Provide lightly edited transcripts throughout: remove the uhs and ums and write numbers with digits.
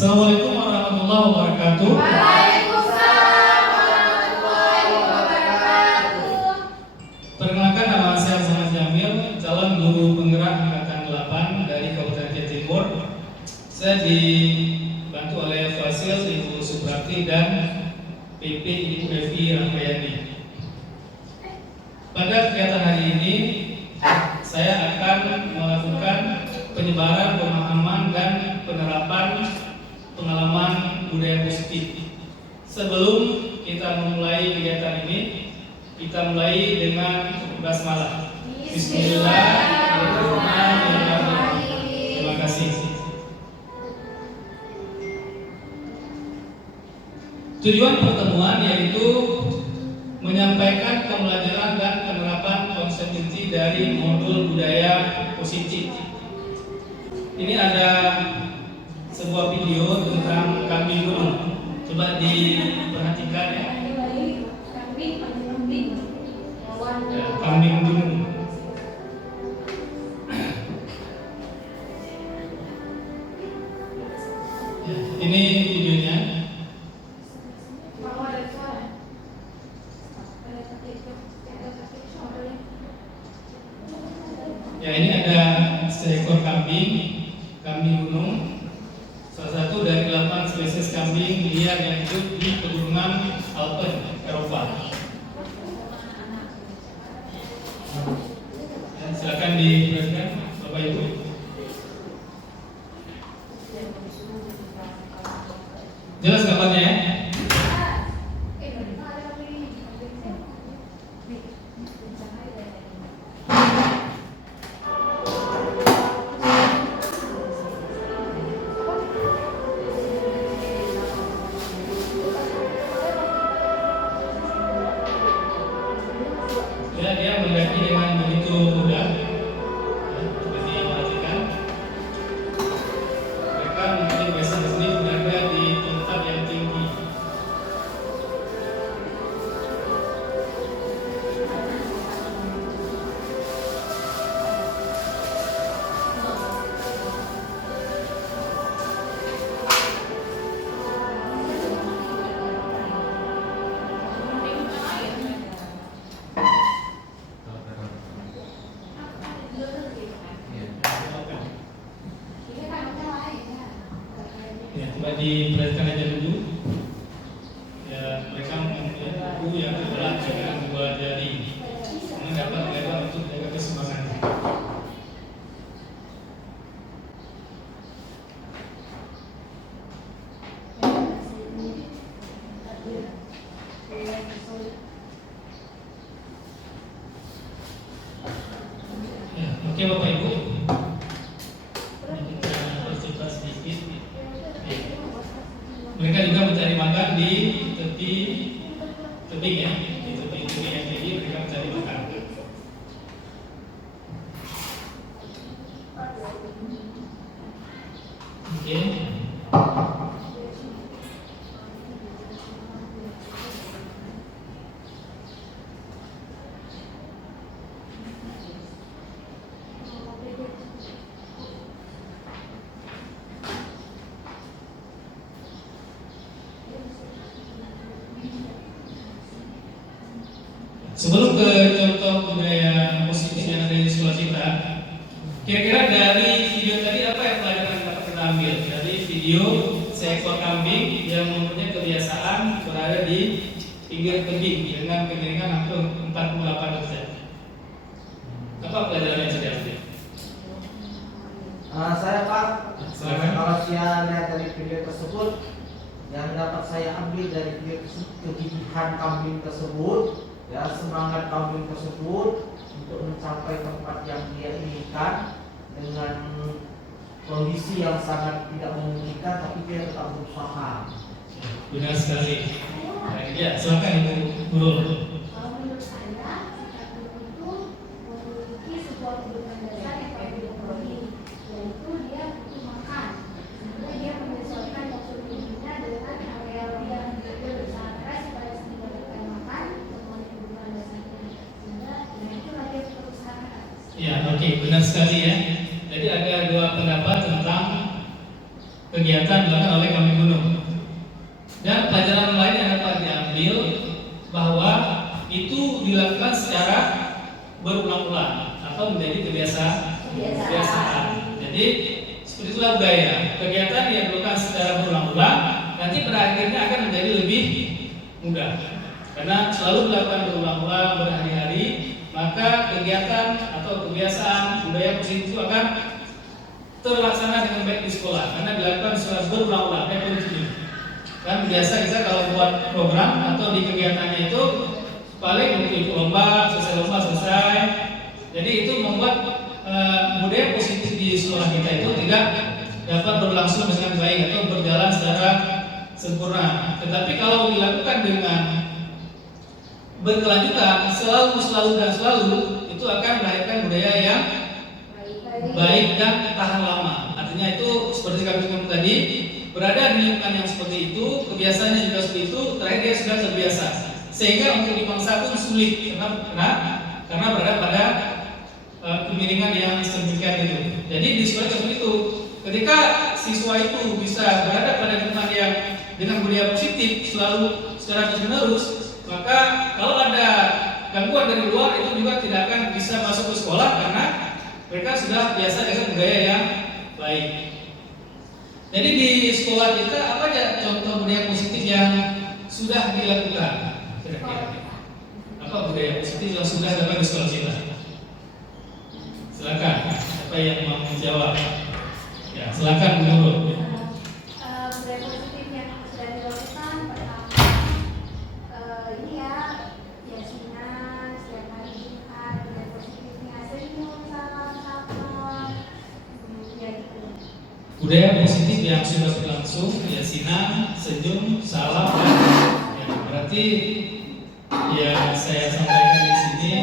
Assalamualaikum warahmatullahi wabarakatuh. Waalaikumsalam warahmatullahi wabarakatuh. Perkenalkan, nama saya Muhammad Jamil, calon guru penggerak angkatan 8 dari Kabupaten Jawa Timur. Saya dibantu oleh Fasil Ibu Suprati dan PP Ibu Evi Rahmayani. Pada kegiatan hari ini, saya akan melakukan penyebaran pemahaman dan penerapan pengalaman budaya positif. Sebelum kita memulai kegiatan ini, kita mulai dengan basmalah. Bismillahirrahmanirrahim. Terima kasih. Tujuan pertemuan yaitu menyampaikan pembelajaran dan penerapan konsep inti dari modul budaya positif. Ini ada sebuah video tentang kambing gunung. Coba diperhatikan ya. Kambing gunung. Ya, ini videonya. Ya, ini ada seekor kambing gunung. Salah satu dari 8 spesies kambing liar yang hidup di pegunungan Alpen, Eropa. Ya, silakan diperhatikan, Bapak Ibu. Jelas gambarnya ya? Ya, dia mendaki dengan begitu mudah. Ya, seperti yang perhatikan. Mereka mungkin biasa di sini berada di tempat yang tinggi. Ya, coba diperhatikan aja dulu. Ya, mereka mempunyai buku yang terbelah dengan 2 jari. Ini dapat mereka untuk menjaga keseimbangan. Ya, oke Bapak Ibu. Kita percepat sedikit. Mereka juga mencari makan di tepi tebing ya, di tepi tebing yang tinggi mereka mencari makan. Oke. Sebelum ke contoh budaya positif yang ada di sekolah kita, kira-kira dari video tadi apa yang pelajaran dapat kita ambil? Dari video seekor kambing yang mempunyai kebiasaan berada di pinggir tebing dengan kemiringan hampir 48%. Apa pelajaran yang saya ambil? Saya Pak, Silakan. kalau saya lihat dari video tersebut, yang dapat saya ambil dari video tersebut kegigihan kambing tersebut, ya semangat kambing tersebut untuk mencapai tempat yang dia inginkan dengan kondisi yang sangat tidak memungkinkan, tapi dia tetap berusaha. Benar sekali. Nah, ya, silakan Ibu Guru. Menurut saya, sikap guru itu memiliki sebuah kebutuhan dasar yang kayak biologi, yaitu dia butuh makan. Sebenarnya dia menyesuaikan postur tubuhnya dengan area yang dia berusaha keras supaya bisa mendapatkan makan, semuanya kebutuhan dasarnya. Sehingga, itulah dia berusaha keras. Ya, oke, benar sekali ya. Jadi ada 2 pendapat tentang kegiatan dilakukan oleh kami gunung. Dan pelajaran lain yang dapat diambil bahwa itu dilakukan secara berulang-ulang atau menjadi kebiasaan. Jadi seperti itulah budaya. Kegiatan yang dilakukan secara berulang-ulang nanti pada akhirnya akan menjadi lebih mudah. Karena selalu dilakukan berulang-ulang berhari-hari, maka kegiatan atau kebiasaan budaya positif itu akan terlaksana dengan baik di sekolah karena dilakukan secara berulang-ulang dan continue. Kan biasa kita kalau buat program atau di kegiatannya itu paling ikut lomba, selesai. Jadi itu membuat budaya positif di sekolah kita itu tidak dapat berlangsung dengan baik atau berjalan secara sempurna. Tetapi kalau dilakukan dengan berkelanjutan selalu itu akan melahirkan budaya yang baik dan tahan lama. Artinya itu seperti kami bilang tadi, berada di lingkungan yang seperti itu, kebiasaannya juga seperti itu, terakhir dia sudah terbiasa. Sehingga untuk dipaksa pun sulit karena berada pada kemiringan yang sedemikian itu. Jadi di sekolah seperti itu, ketika siswa itu bisa berada pada lingkungan yang dengan budaya positif selalu secara terus-menerus, maka kalau ada gangguan dari luar itu juga tidak akan bisa masuk ke sekolah karena mereka sudah biasa dengan budaya yang baik. Jadi di sekolah kita apa aja contoh budaya positif yang sudah dilakukan? Kira-kira apa budaya positif yang sudah dilakukan di sekolah kita? Silakan, siapa yang mau menjawab? Ya, silakan menurut. Budaya positif yang sudah dilakukan pertama ini ya yasinan setiap hari Jumat, budaya positifnya senyum salam ya gitu. Budaya positif yang sudah berlangsung yasinan, senyum, salam. Ya, berarti yang saya sampaikan di sini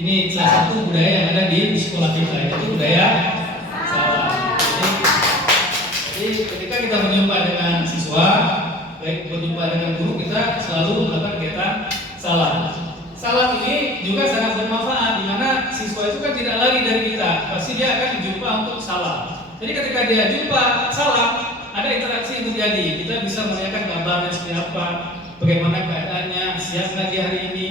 ini salah satu budaya yang ada di sekolah kita, yaitu budaya salam. Jadi ketika kita berjumpa dengan siswa, baik berjumpa dengan guru, kita selalu melakukan kegiatan salam. Salam ini juga sangat bermanfaat, di mana siswa itu kan tidak lari dari kita, pasti dia akan jumpa untuk salam. Jadi ketika dia jumpa salam, ada interaksi yang terjadi. Kita bisa menanyakan kabarnya seperti apa, bagaimana keadaannya, siap nggak di hari ini,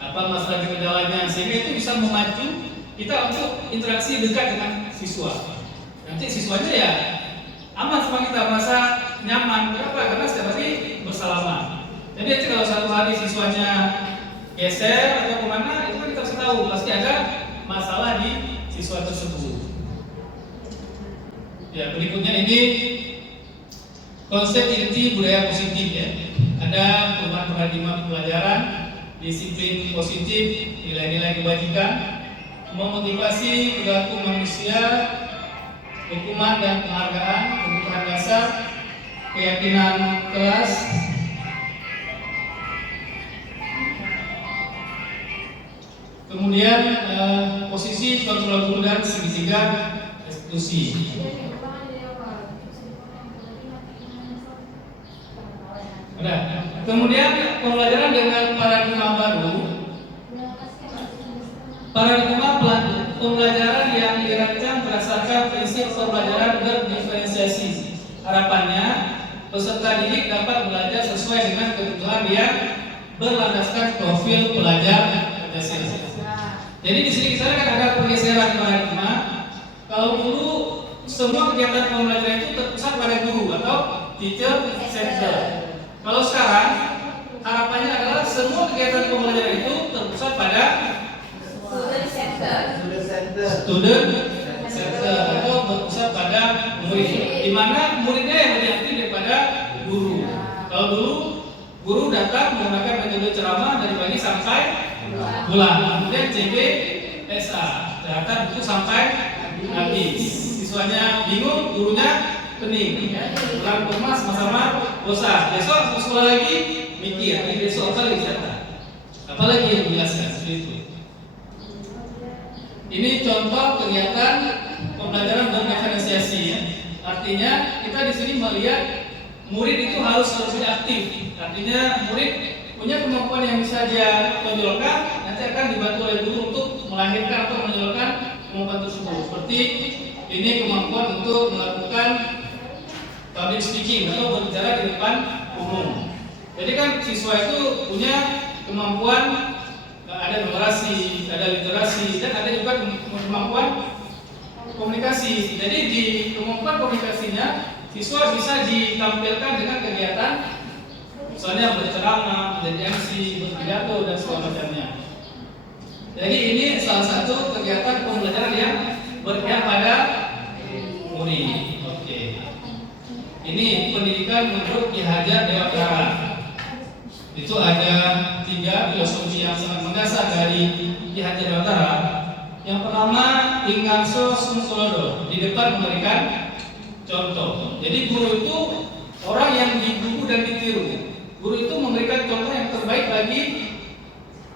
apa masalah kendalanya, sehingga itu bisa memacu kita untuk interaksi dekat dengan siswa. Nanti siswanya ya aman sama kita, merasa nyaman. Kenapa? Karena setiap hari bersalaman. Jadi kalau satu hari siswanya geser atau kemana, itu kan kita bisa tahu pasti ada masalah di siswa tersebut. Ya, berikutnya ini konsep inti budaya positif ya. Ada perubahan paradigma pembelajaran, disiplin positif, nilai-nilai kebajikan, memotivasi perilaku manusia, hukuman dan penghargaan, kebutuhan dasar, keyakinan kelas, kemudian posisi kontrol guru dan segitiga restitusi. Kemudian pembelajaran dengan paradigma baru, paradigma pembelajaran yang dirancang berdasarkan prinsip pembelajaran berdiferensiasi. Harapannya peserta didik dapat belajar sesuai dengan kebutuhan yang berlandaskan profil pelajar Pancasila. Jadi di sini kita kan ada pergeseran paradigma. Kalau dulu semua kegiatan pembelajaran itu terpusat pada guru atau teacher center. Kalau sekarang harapannya adalah semua kegiatan pembelajaran itu terpusat pada student center atau berpusat pada murid, di mana muridnya yang lebih aktif daripada guru. Kalau dulu guru datang menggunakan metode ceramah dari pagi sampai pulang, kemudian CBSA datang itu sampai habis. Siswanya bingung, gurunya pening, pulang ke rumah sama-sama bosan. Besok mau sekolah lagi mikir, ini besok apa lagi cerita, apalagi yang dijelaskan seperti itu. Ini contoh kegiatan pembelajaran berdiferensiasi ya. Artinya kita di sini melihat murid itu harus lebih aktif. Artinya murid punya kemampuan yang bisa dia tonjolkan, nanti akan dibantu oleh guru untuk melahirkan atau menonjolkan kemampuan tersebut. Seperti ini kemampuan untuk melakukan public speaking atau berbicara di depan umum. Jadi kan siswa itu punya kemampuan, ada numerasi, ada literasi, dan ada juga kemampuan komunikasi. Jadi di kemampuan komunikasinya siswa bisa ditampilkan dengan kegiatan misalnya berceramah, menjadi MC, berpidato dan segala macamnya. Jadi ini salah satu kegiatan pembelajaran yang berpihak pada murid. Oke. Ini pendidikan menurut Ki Hajar Dewantara. Itu ada 3 filosofi yang sangat mendasar dari Ki Hajar Dewantara. Yang pertama, ingangso sumsulodo, di depan memberikan contoh. Jadi guru itu orang yang digugu dan ditiru. Guru itu memberikan contoh yang terbaik bagi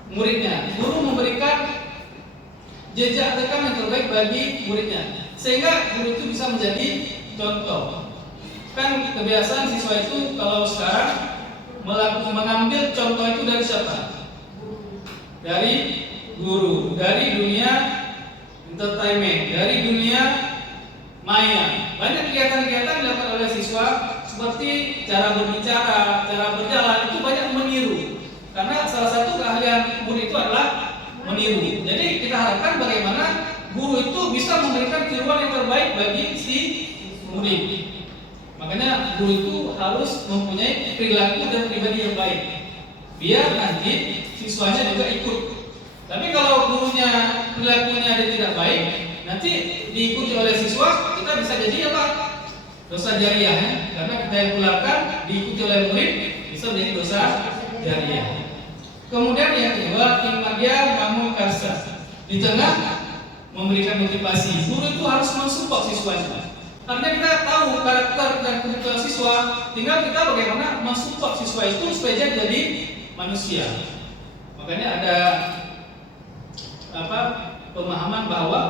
muridnya. Guru memberikan jejak rekam yang terbaik bagi muridnya, sehingga guru itu bisa menjadi contoh. Kan kebiasaan siswa itu kalau sekarang mengambil contoh itu dari siapa? Dari guru, dari dunia entertainment, dari dunia maya. Banyak kegiatan-kegiatan dilakukan oleh siswa seperti cara berbicara, cara berjalan, itu banyak meniru. Karena salah satu keahlian murid itu adalah meniru. Jadi kita harapkan bagaimana guru itu bisa memberikan tiruan yang terbaik bagi si murid. Makanya guru itu harus mempunyai perilaku dan pribadi yang baik, biar nanti siswanya juga ikut. Tapi kalau gurunya perilakunya tidak baik, nanti diikuti oleh siswa, kita bisa jadi apa? Dosa jariah, ya? Karena kita yang tularkan diikuti oleh murid bisa menjadi dosa jariah. Kemudian yang kedua, imagia kamu karsa. Di tengah memberikan motivasi, guru itu harus mensupport siswanya. Karena kita tahu karakter dan kebutuhan siswa, tinggal kita bagaimana mensupport siswa itu supaya dia jadi manusia. Makanya ada pemahaman bahwa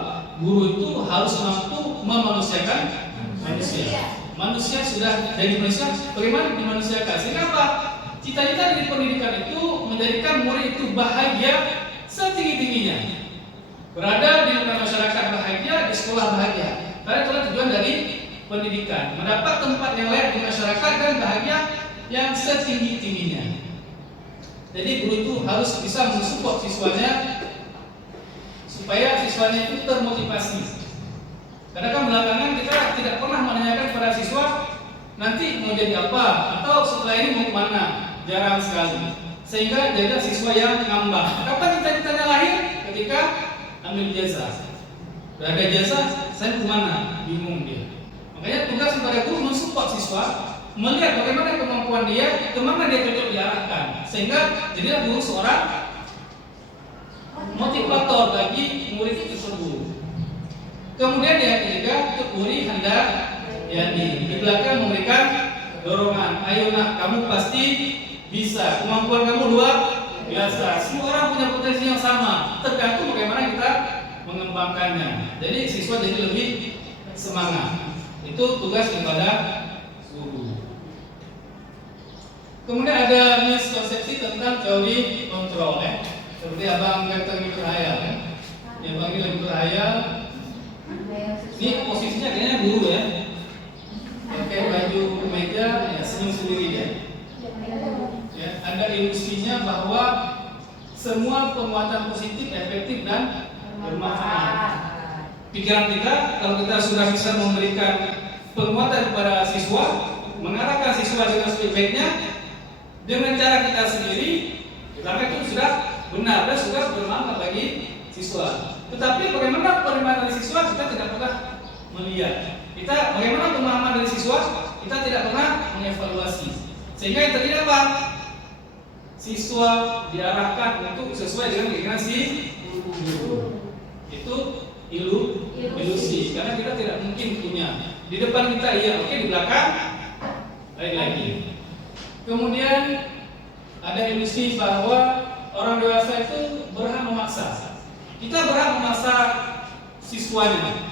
guru itu harus mampu memanusiakan manusia. Manusia sudah jadi manusia, bagaimana dimanusiakan? Sehingga apa? Cita-cita dari pendidikan itu menjadikan murid itu bahagia setinggi-tingginya. Berada di tengah masyarakat bahagia, di sekolah bahagia. Karena itulah tujuan dari pendidikan, mendapat tempat yang layak di masyarakat dan bahagia yang setinggi-tingginya. Jadi guru itu harus bisa mensupport siswanya supaya siswanya itu termotivasi. Karena kan belakangan kita tidak pernah menanyakan kepada siswa nanti mau jadi apa atau setelah ini mau kemana, jarang sekali. Sehingga jadi siswa yang ngambang. Kapan cita-citanya lahir? Ketika ambil jasa. Udah ada jasa, saya kemana? Bingung dia. Makanya tugas kepada guru mensupport siswa, melihat bagaimana kemampuan dia, kemana dia cocok diarahkan, sehingga jadilah guru seorang motivator bagi murid tersebut. Kemudian yang ketiga, untuk guru hendak yani di belakang memberikan dorongan. Ayo nak, kamu pasti bisa. Kemampuan kamu luar biasa. Semua orang punya potensi yang sama. Tergantung bagaimana kita mengembangkannya. Jadi siswa jadi lebih semangat. Itu tugas kepada guru. Kemudian ada miskonsepsi tentang teori kontrol, ya. Seperti abang kata lebih berhayal, ya. Yang bagi lebih berhayal. Ini posisinya kayaknya guru, ya. Pakai baju meja, ya senyum sendiri, ya. Ya, ada ilusinya bahwa semua penguatan positif efektif dan bermanfaat. Pikiran kita, kalau kita sudah bisa memberikan penguatan kepada siswa, mengarahkan siswa dengan sebaik-baiknya dengan cara kita sendiri, karena itu sudah benar dan sudah bermanfaat bagi siswa. Tetapi bagaimana penerimaan dari siswa kita tidak pernah melihat. Kita bagaimana pemahaman dari siswa kita tidak pernah mengevaluasi. Sehingga yang terjadi apa? Siswa diarahkan untuk sesuai dengan keinginan si guru. Itu ilusi, karena kita tidak mungkin punya. Di depan kita iya, oke, di belakang lain lagi. Kemudian ada ilusi bahwa orang dewasa itu berhak memaksa. Kita berhak memaksa siswanya.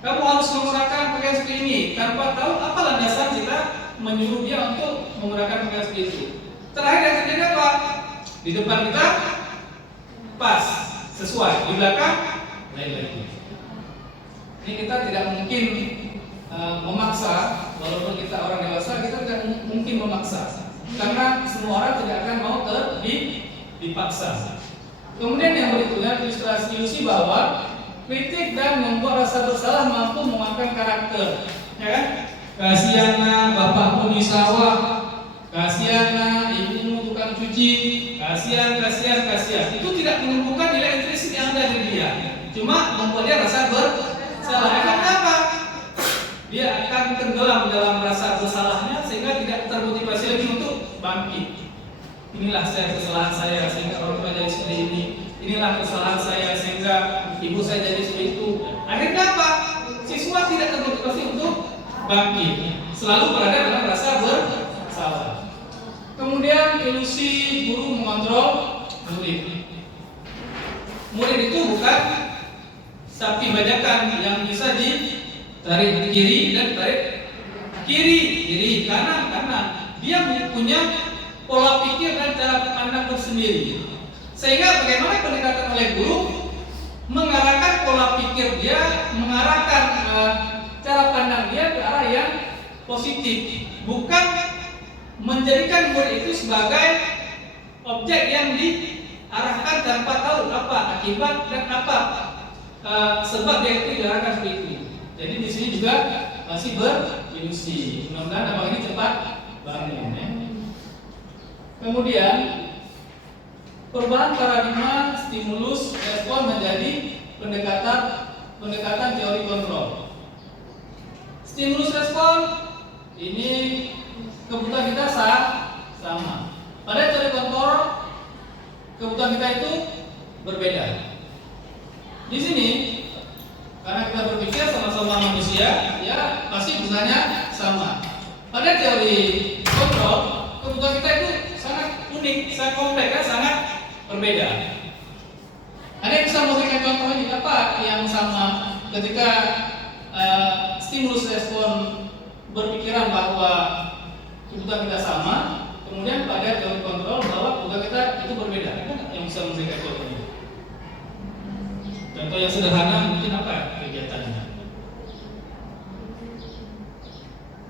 Kamu harus menggunakan pakaian seperti ini tanpa tahu apa landasan kita menyuruh dia untuk menggunakan pakaian seperti itu. Terakhir yang terjadi apa? Di depan kita pas, sesuai, di belakang lain lagi. Ini kita tidak mungkin memaksa, walaupun kita orang dewasa, kita tidak mungkin memaksa, karena semua orang tidak akan mau dipaksa. Kemudian yang berikutnya ilustrasi bahwa kritik dan membuat rasa bersalah mampu menguatkan karakter. Ya kan? Kasihanlah bapakmu di sawah, kasihanlah ibumu tukang cuci, kasihan. Itu tidak menumbuhkan nilai intrinsik yang ada di dia, cuma membuat dia rasa bersalah. Kenapa? Dia akan tenggelam dalam rasa bersalahnya sehingga tidak termotivasi lagi untuk bangkit. Inilah kesalahan saya sehingga orang tua jadi seperti ini. Inilah kesalahan saya sehingga ibu saya jadi seperti itu. Akhirnya apa? Siswa tidak termotivasi untuk bangkit, selalu berada dalam rasa bersalah. Kemudian ilusi guru mengontrol murid. Murid itu bukan sapi bajakan yang bisa ditarik kiri dan tarik kiri, kanan. Dia punya pola pikir dan cara pandang tersendiri. Sehingga bagaimana pendekatan oleh guru mengarahkan pola pikir dia, mengarahkan cara pandang dia ke arah yang positif, bukan menjadikan murid itu sebagai objek yang diarahkan tanpa tahu apa akibat dan apa sebab dia itu diarahkan seperti itu. Jadi di sini juga masih berilusi. Mudah-mudahan abang ini cepat bangun. Ya. Kemudian perubahan paradigma stimulus respon menjadi pendekatan teori kontrol. Stimulus respon ini kebutuhan kita sama. Pada teori kontrol kebutuhan kita itu berbeda. Di sini karena kita berpikir sama-sama manusia, ya pasti kebutuhannya sama. Pada teori kontrol kebutuhan kita itu sangat unik, sangat kompleks, ya, sangat berbeda. Ada yang bisa memberikan contoh ini apa yang sama ketika stimulus respon berpikiran bahwa kebutuhan kita sama, kemudian pada teori kontrol bahwa kebutuhan kita itu berbeda. Ada yang bisa memberikan contohnya? Contoh yang sederhana mungkin apa kegiatannya?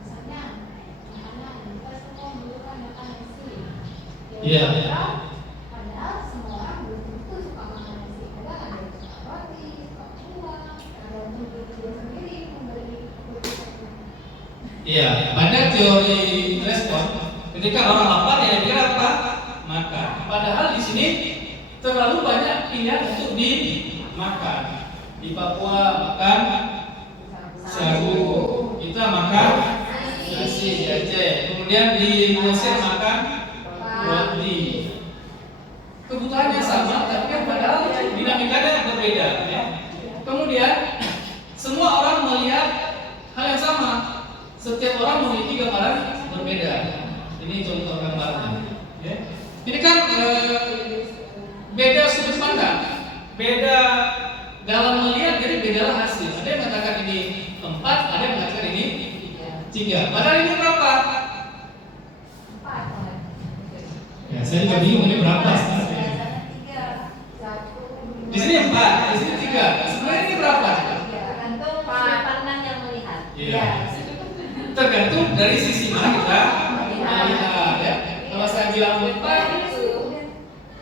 Misalnya, anak-anak kita semua memerlukan makan nasi. Iya. Padahal semua orang belum tentu suka makan nasi. Kadang ada yang suka roti, suka buah, tergantung diri dia sendiri memberi keputusan. Iya, pada teori respon, ketika orang lapar dia kira apa? Makan. Padahal di sini terlalu banyak pilihan untuk dimakan. Di Papua makan sagu, kita makan nasi di Aceh. Kemudian di Mesir makan roti. Kebutuhannya sama, tapi kan padahal dinamikanya berbeda. Ya. Kemudian semua orang melihat hal yang sama. Setiap orang memiliki gambaran berbeda. Ini contoh gambarnya. Ya. Ini kan beda sudut pandang, beda dalam melihat, jadi bedalah hasil. Ada yang mengatakan ini 4, ada yang mengatakan ini 3. Padahal ini berapa? 4. Ya, saya juga bingung ini berapa. Di sini 4, di sini 3. Sebenarnya ini berapa? Tergantung pandang yang melihat. Iya. Tergantung dari sisi mana kita melihat. Ya. Kalau saya bilang 4,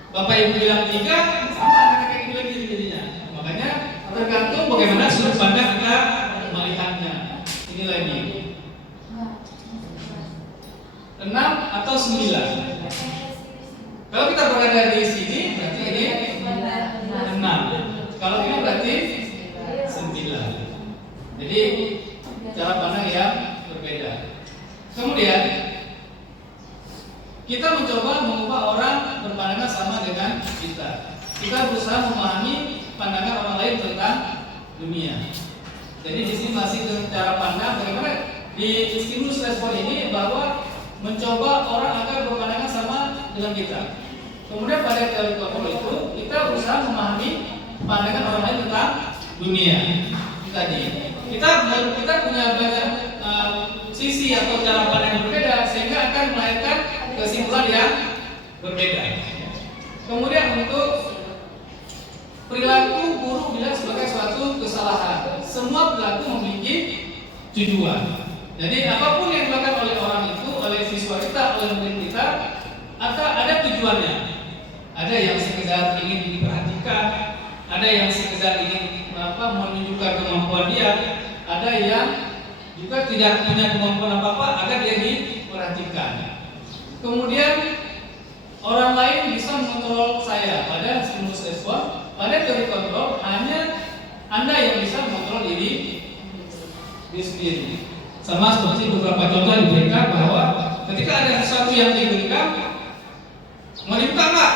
Bapak Ibu bilang 3, sama anak kayak gitu lagi jadinya. Makanya tergantung bagaimana sudut pandang kita melihatnya. Ini lagi 6 atau 9. Kalau kita berada di sini berarti ini 6. Kalau ini berarti 9. Jadi cara pandang yang berbeda. Kemudian kita mencoba mengubah orang berpandangan sama dengan kita. Kita berusaha memahami pandangan orang lain tentang dunia. Jadi di sini masih cara pandang bagaimana di stimulus respon ini bahwa mencoba orang agar berpandangan sama dengan kita. Kemudian pada teori kontrol itu kita berusaha memahami pandangan orang lain tentang dunia. Tadi kita punya banyak sisi atau cara pandang yang berbeda sehingga akan melahirkan kesimpulan yang berbeda. Kemudian untuk perilaku buruk bila sebagai suatu kesalahan. Semua perilaku memiliki tujuan. Jadi apapun yang dilakukan oleh orang itu, oleh siswa kita, oleh murid kita, ada tujuannya. Ada yang sekedar ingin diperhatikan, ada yang sekedar ingin menunjukkan kemampuan dia, ada yang juga tidak punya kemampuan apa-apa agar dia diperhatikan. Kemudian orang lain bisa mengontrol saya pada stimulus respon. Pada teori kontrol hanya Anda yang bisa mengontrol diri sendiri. Sama seperti beberapa contoh yang diberikan bahwa ketika ada sesuatu yang diberikan, mau dibuka enggak?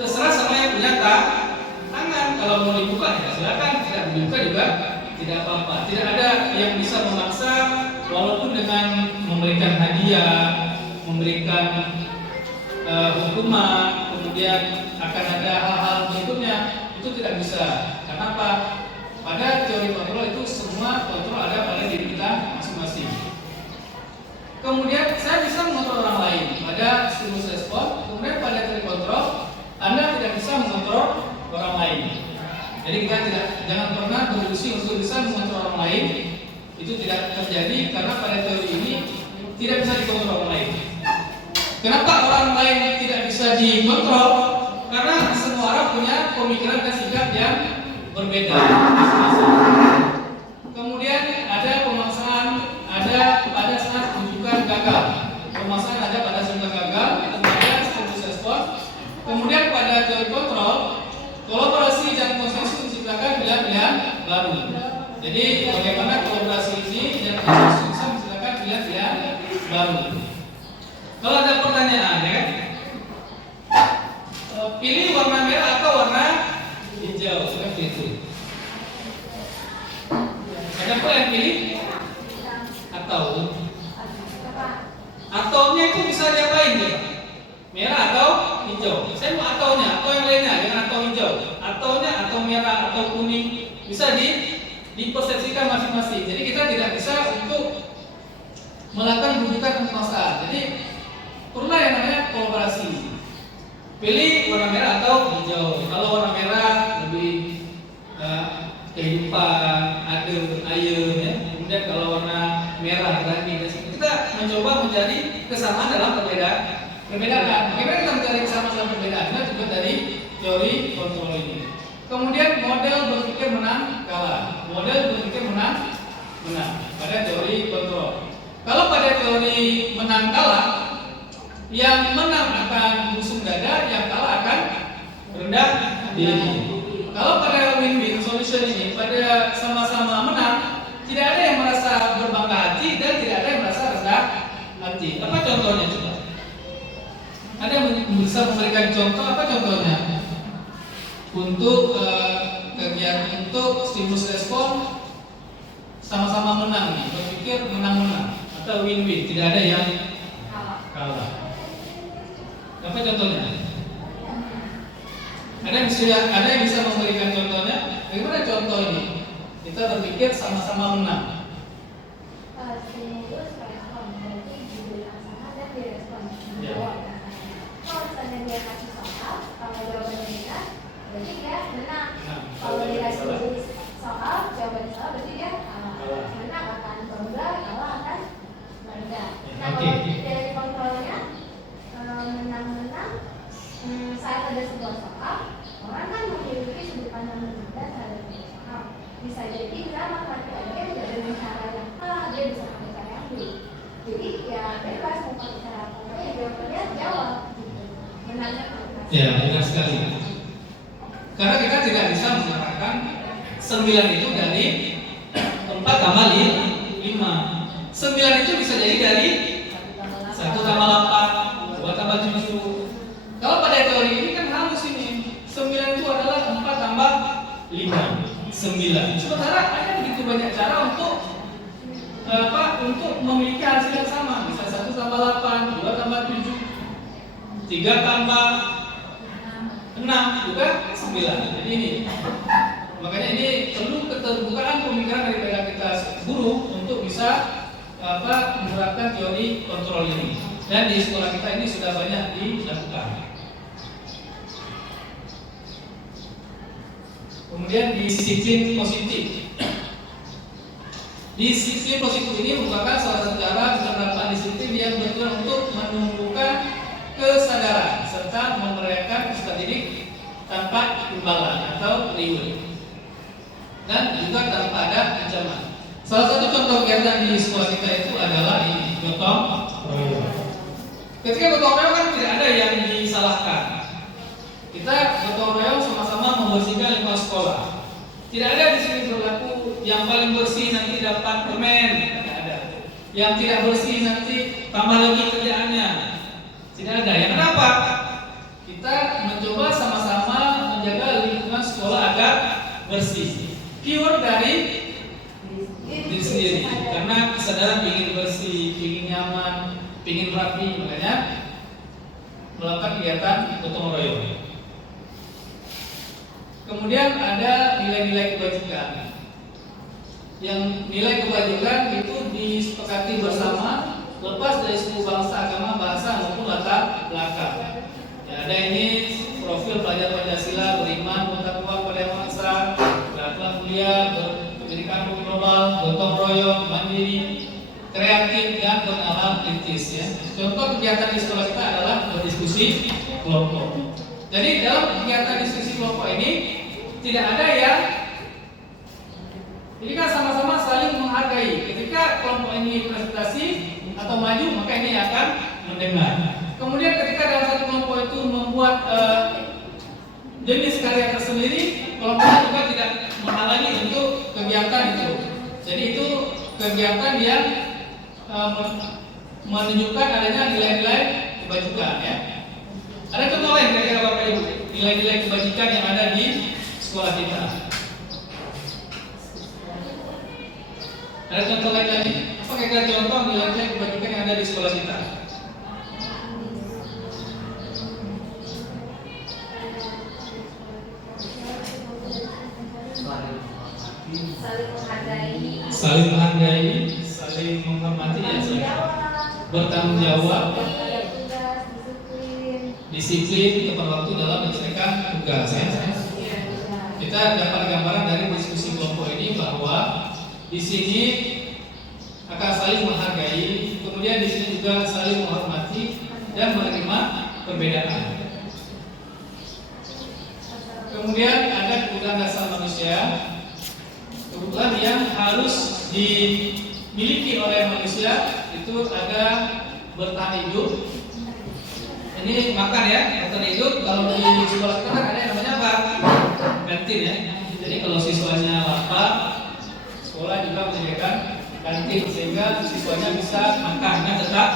Terserah sama yang punya tangan. Kalau mau dibuka ya silakan, tidak dibuka juga tidak apa-apa. Tidak ada yang bisa memaksa, walaupun dengan memberikan hadiah, memberikan hukuman, kemudian akan ada hal-hal berikutnya, itu tidak bisa. Kenapa? Pada teori kontrol itu semua kontrol ada pada diri kita masing-masing. Kemudian saya bisa mengontrol orang lain pada stimulus respon. Kemudian pada teori kontrol Anda tidak bisa mengontrol orang lain. Jadi kita jangan pernah berilusi untuk bisa mengontrol orang lain. Itu tidak terjadi karena pada teori ini tidak bisa dikontrol orang lain. Kenapa orang lain tidak bisa dikontrol? Karena semua orang punya pemikiran dan sikap yang berbeda. Kemudian ada pemaksaan, ada pada saat rujukan gagal. Pemaksaan ada pada saat gagal, kemudian stimulus respon. Kemudian pada teori kontrol, kolaborasi dan konsensus menciptakan pilihan-pilihan baru. Jadi bagaimana kolaborasi ini dan konsensus bisa menciptakan pilihan-pilihan baru. Kalau ada pertanyaan, ya kan? Pilih warna merah atau warna hijau, seperti itu. Ada apa yang pilih? Ataunya itu bisa diapain ya? Merah atau hijau? Saya mau ataunya, atau yang lainnya, jangan atau hijau. Ataunya, atau merah, atau kuning, bisa dipersepsikan masing-masing. Jadi kita tidak bisa untuk melakukan rujukan kemaksaan. Jadi perlulah yang namanya kolaborasi. Pilih warna merah atau hijau. Kalau warna merah lebih kehidupan, adem, ayem, ya. Kemudian kalau warna merah berani. Kita mencoba mencari kesamaan dalam perbedaan. Bagaimana kita mencari kesamaan dalam perbedaan? Kita juga dari teori kontrol ini. Kemudian model berpikir menang kalah. Model berpikir menang pada teori kontrol. Kalau pada teori menang kalah, yang menang akan busung dada, yang kalah akan rendah diri. Kalau pada win-win solution ini, pada sama-sama menang, tidak ada yang merasa berbangga hati dan tidak ada yang merasa rendah hati. Apa contohnya coba? Ada yang bisa memberikan contoh? Apa contohnya? Untuk kegiatan untuk stimulus respon sama-sama menang nih, berpikir menang-menang atau win-win, tidak ada yang kalah. Apa contohnya? Ada yang bisa memberikan contohnya? Bagaimana contoh ini? Kita berpikir sama-sama menang. Stimulus respon, berarti diberi pasangan dan direspon. Ya. Kalau misalnya dia kasih soal, kalau jawabannya benar, berarti dia menang. Kalau dia kasih soal, jawabannya salah, berarti dia menang akan bangga, kalah akan bangga. Nah, kalau dari kontrolnya menang-menang, saat ada sebuah soal, orang kan memiliki sudut pandang berbeda terhadap soal. Bisa jadi sama laki-laki juga dengan cara yang salah, dia bisa pakai cara yang B. Jadi ya bebas mau pakai cara apa, ya jawabannya jawab. Gitu. Menangnya Ya, benar sekali. Karena kita tidak bisa mengatakan 9 itu dari 4 tambah 5. 9 itu bisa jadi dari 1 tambah 8, 2 tambah 7. Kalau pada teori ini kan halus ini. 9 itu adalah 4 tambah 5. 9. Sementara ada begitu banyak cara untuk untuk memiliki hasil yang sama. Bisa 1 tambah 8, 2 tambah 7, 3 tambah 6 juga 9. Jadi ini. Makanya ini perlu keterbukaan pemikiran daripada kita guru untuk bisa menerapkan teori kontrol ini. Dan di sekolah kita ini sudah banyak dilakukan. Kemudian disiplin positif. Disiplin positif ini merupakan salah satu cara penerapan disiplin yang bertujuan untuk menumbuhkan kesadaran serta memeriahkan peserta didik tanpa imbalan atau reward dan juga tanpa ada ancaman. Salah satu contoh kegiatan di sekolah kita itu adalah ini, gotong royong. Ketika gotong royong kan tidak ada yang disalahkan. Kita gotong royong sama-sama membersihkan lingkungan sekolah. Tidak ada di sini berlaku yang paling bersih nanti dapat permen, tidak ada. Yang tidak bersih nanti tambah lagi kerjaannya, tidak ada. Yang kenapa? Kita mencoba sama-sama menjaga lingkungan sekolah agar bersih. Pure dari diri sendiri, karena kesadaran ingin bersih, ingin nyaman, ingin rapi, makanya melakukan kegiatan gotong royong. Kemudian ada nilai-nilai kebajikan. Yang nilai kebajikan itu disepakati bersama lepas dari suku bangsa, agama, bahasa maupun latar belakang. Ya, ada ini profil pelajar Pancasila, beriman, bertakwa pada yang Maha Esa, berakhlak mulia, berpendidikan global, gotong royong, mandiri, kreatif dan bernalar kritis. Ya. Contoh kegiatan di sekolah kita adalah berdiskusi kelompok. Jadi dalam kegiatan diskusi kelompok ini tidak ada yang ini kan sama-sama saling menghargai. Ketika kelompok ini presentasi atau maju, maka ini akan mendengar. Kemudian ketika dalam satu kelompok itu membuat jenis karya tersendiri, kelompoknya juga tidak menghalangi untuk kegiatan itu. Jadi itu kegiatan yang menunjukkan adanya nilai-nilai kebajikan. Ya. Ada contoh lain kira-kira Bapak Ibu, nilai-nilai kebajikan yang ada di sekolah kita. Ada contoh lain lagi? Apa kira-kira contoh nilai-nilai kebajikan yang ada di sekolah kita? Saling menghargai, saling menghormati, ya, bertanggung jawab, disiplin tepat waktu dalam menyelesaikan tugas. Ya. Kita dapat gambaran dari diskusi kelompok ini bahwa di sini akan saling menghargai, kemudian di sini juga saling menghormati dan menerima perbedaan. Kemudian ada kebutuhan dasar manusia, kebutuhan yang harus dimiliki oleh manusia itu ada bertahan hidup. Ini makan ya, bertahan hidup. Kalau di sekolah kita kan ada yang namanya apa? Kantin ya. Jadi kalau siswanya lapar, sekolah juga menyediakan kantin sehingga siswanya bisa makan dan tetap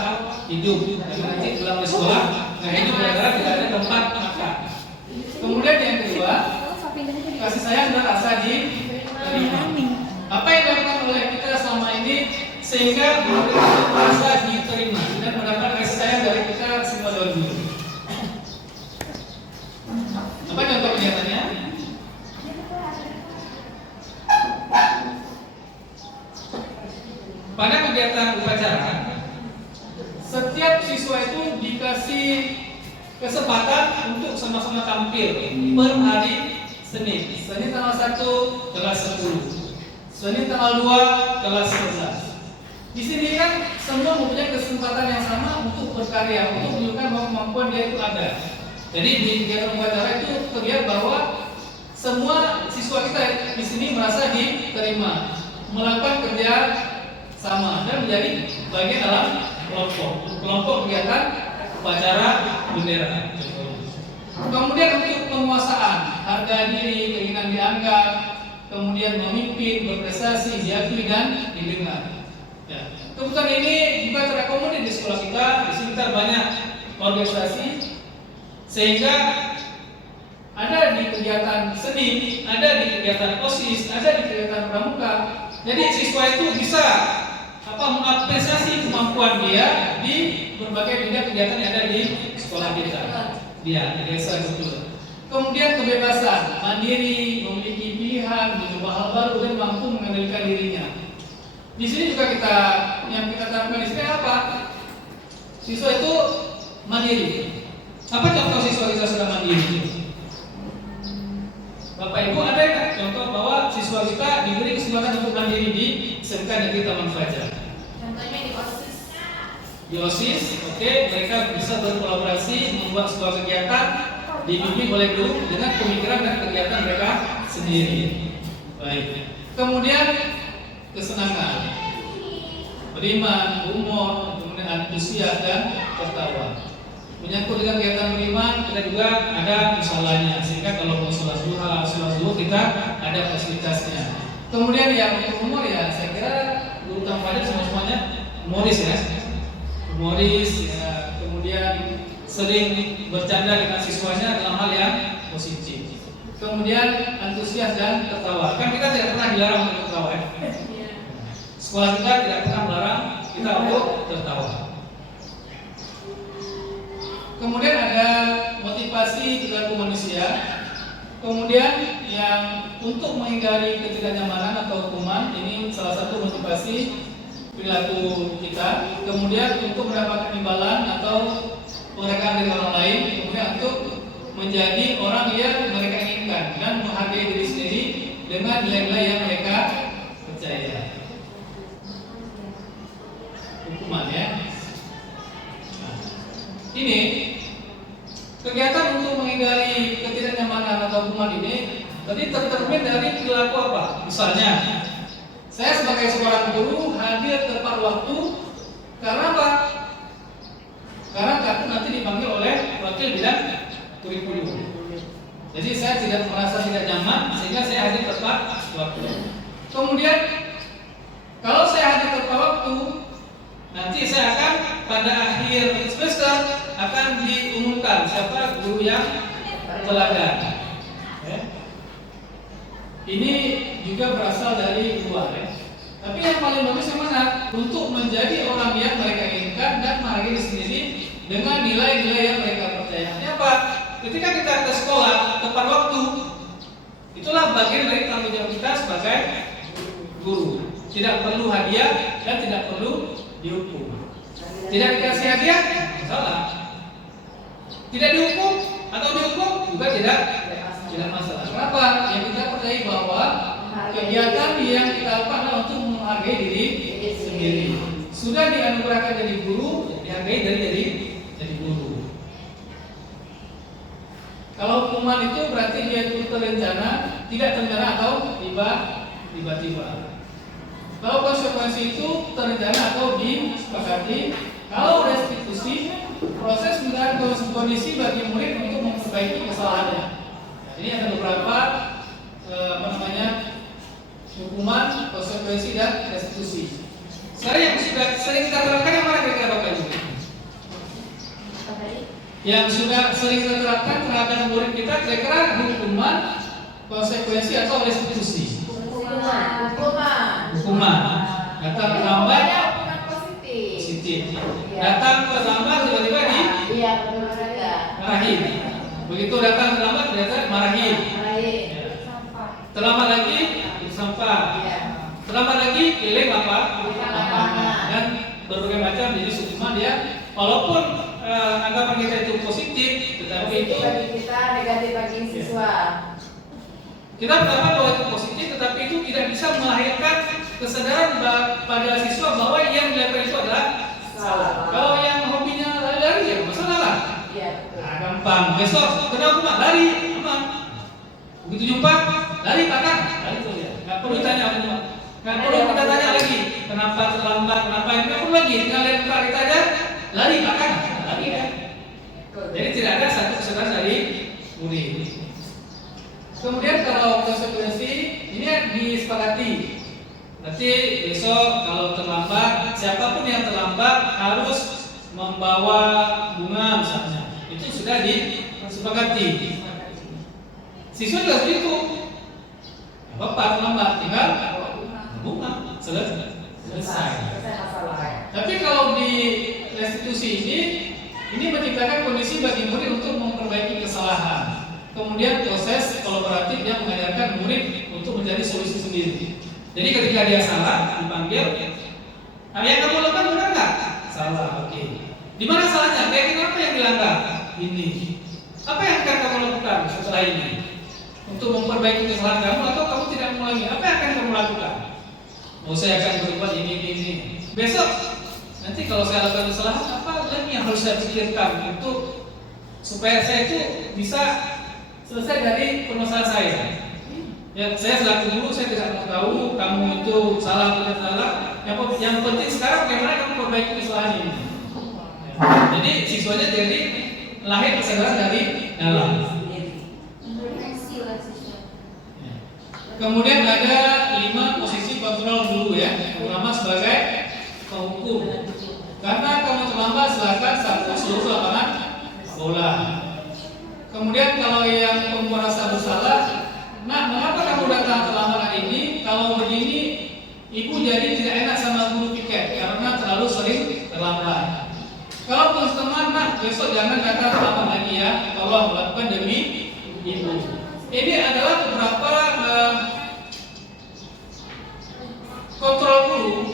hidup. Tapi nanti pulang ke sekolah, nah ini gara-gara tidak ada tempat makan. Kemudian yang kedua, kasih sayang dan rasa diterima. Apa yang dilakukan oleh kita selama ini sehingga mereka itu merasa diterima dan mendapat kasih sayang dari kita semua dulu. Apa contoh kegiatannya? Pada kegiatan upacara, setiap siswa itu dikasih kesempatan untuk sama-sama tampil per hari Senin. Senin tanggal 1 kelas 10. Senin tanggal 2 kelas 11. Di sini kan semua mempunyai kesempatan yang sama untuk berkarya, untuk menunjukkan bahwa kemampuan dia itu ada. Jadi di kegiatan upacara itu terlihat bahwa semua siswa kita di sini merasa diterima, melakukan kerja sama dan menjadi bagian dalam kelompok kegiatan upacara bendera. Kemudian untuk penguasaan, harga diri, keinginan dianggap, kemudian memimpin, berprestasi, diakui dan didengar. Ya. Kebutuhan ini juga terakomodir di sekolah kita. Di sini kita banyak organisasi, sehingga ada di kegiatan seni, ada di kegiatan OSIS, ada di kegiatan pramuka. Jadi siswa itu bisa mengapresiasi kemampuan dia di berbagai bidang kegiatan yang ada di sekolah kita. Dia di desa gitu. Kemudian kebebasan, mandiri, memiliki pilihan, mencoba hal baru dan mampu mengendalikan dirinya. Di sini juga yang kita terapkan di sini apa? Siswa itu mandiri. Apa contoh siswa kita sudah mandiri? Bapak Ibu ada nggak contoh bahwa siswa kita diberi kesempatan untuk mandiri di SMK Negeri Taman Fajar. Contohnya di OSIS. Di OSIS, oke, mereka bisa berkolaborasi membuat sebuah kegiatan dibimbing oleh guru dengan pemikiran dan kegiatan mereka sendiri. Baik. Kemudian kesenangan, beriman, humor, kemudian antusias dan tertawa. Menyangkut dengan kegiatan beriman, kita juga ada musolanya, sehingga kalau mau sholat duha, sholat zuhur kita ada fasilitasnya. Kemudian yang untuk humor ya, saya kira guru Taman Fajar semuanya humoris ya, humoris ya. Kemudian sering bercanda dengan siswanya dalam hal yang positif. Kemudian antusias dan tertawa. Kan kita tidak pernah dilarang untuk tertawa ya. Sekolah kita tidak pernah melarang kita untuk tertawa. Kemudian ada motivasi perilaku manusia. Kemudian yang untuk menghindari ketidaknyamanan atau hukuman, ini salah satu motivasi perilaku kita. Kemudian untuk mendapatkan imbalan atau penghargaan dari orang lain. Kemudian untuk menjadi orang yang mereka inginkan dan menghargai diri sendiri dengan nilai-nilai yang mereka percaya. Hukuman ya. Nah, ini kegiatan untuk menghindari ketidaknyamanan atau hukuman ini tadi tercermin dari perilaku apa? Misalnya, saya sebagai seorang guru hadir tepat waktu karena apa? Karena aku nanti dipanggil oleh wakil bidang kurikulum. Jadi saya tidak merasa tidak nyaman sehingga saya hadir tepat waktu. Kemudian kalau saya hadir tepat waktu, nanti saya akan pada akhir semester akan diumumkan siapa guru yang teladan. Ya. Ini juga berasal dari luar ya. Tapi yang paling bagus yang mana? Untuk menjadi orang yang mereka inginkan dan menghargai diri sendiri dengan nilai-nilai yang mereka percaya. Apa? Ketika kita ke sekolah tepat waktu, itulah bagian dari tanggung jawab kita sebagai guru. Tidak perlu hadiah dan tidak perlu dihukum. Tidak dikasih hadiah, salah. Tidak dihukum atau dihukum juga tidak masalah. Kenapa? Yang kita percaya bahwa kegiatan yang kita lakukan adalah untuk menghargai diri sendiri. Sudah dianugerahkan jadi guru, dihargai dari guru. Kalau hukuman itu berarti dia itu terencana, tidak terencana atau tiba-tiba. Kalau konsekuensi itu terencana atau disepakati. Kalau restitusi, proses pencarian kondisi bagi murid untuk memperbaiki kesalahannya. Ini ada beberapa hukuman, konsekuensi dan restitusi. Sekarang yang sudah sering kita terapkan yang mana kira-kira Bapak Ibu? Yang sudah sering kita terapkan terhadap murid kita kira-kira hukuman, konsekuensi atau restitusi? Hukuman. Datang terlambat, positif. Datang terlambat tiba-tiba marahin. Begitu datang terlambat ternyata marahin. Terlambat lagi sampah. Terlambat lagi keliling apa? Dan berbagai macam jadi hukuman dia. Walaupun anggapan kita itu positif, tetapi itu kita negatif bagi siswa. Kita berpendapat bahwa itu positif, tetapi itu tidak bisa melahirkan kesadaran pada siswa bahwa yang dilakukan itu adalah salah. Kalau yang hobinya lari-lari ya masalah lah. Iya. Nah, gampang. Besok kena hukuman lari, aman. Begitu jumpa, lari pakai, lari terus ya. Nggak perlu tanya hukuman. Nggak perlu kita tanya lagi, kenapa terlambat, kenapa ini nggak perlu lagi. Tinggal lihat kita aja, lari pakai, lari ya. Jadi tidak ada satu kesadaran dari murid. Kemudian kalau konsekuensi ini disepakati. Nanti besok kalau terlambat, siapapun yang terlambat harus membawa bunga misalnya. Itu sudah disepakati. Siswa juga begitu. Bapak terlambat, tinggal bunga selesai. Tapi kalau di restitusi ini menciptakan kondisi bagi murid untuk memperbaiki kesalahan. Kemudian proses kolaboratif yang mengajarkan murid untuk mencari solusi sendiri. Jadi ketika dia salah dipanggil, yang kamu lakukan benar nggak? Salah, oke. Di mana salahnya? Kayak apa yang dilanggar? Ini. Apa yang akan kamu lakukan setelah ini? Untuk memperbaiki kesalahan kamu atau kamu tidak mengulangi? Apa yang akan kamu lakukan? Oh, saya akan berbuat ini. Besok nanti kalau saya lakukan kesalahan, apa lagi yang harus saya pikirkan untuk supaya saya itu bisa selesai dari permasalahan saya. Ya, saya selaku guru saya tidak mau tahu kamu itu salah atau tidak salah. Yang penting sekarang bagaimana kamu perbaiki kesalahan ini. Jadi siswanya jadi lahir kesadaran dari dalam. Kemudian ada 5 posisi kontrol guru ya. Pertama sebagai penghukum. Karena kamu terlambat silakan sapu seluruh lapangan bola. Kemudian kalau yang kamu merasa bersalah, nah mengapa kamu datang terlambat hari ini? Kalau begini, ibu jadi tidak enak sama guru piket karena terlalu sering terlambat. Kalau teman, nah besok jangan datang terlambat lagi ya. Tolong lakukan demi ibu. Ini adalah beberapa kontrol guru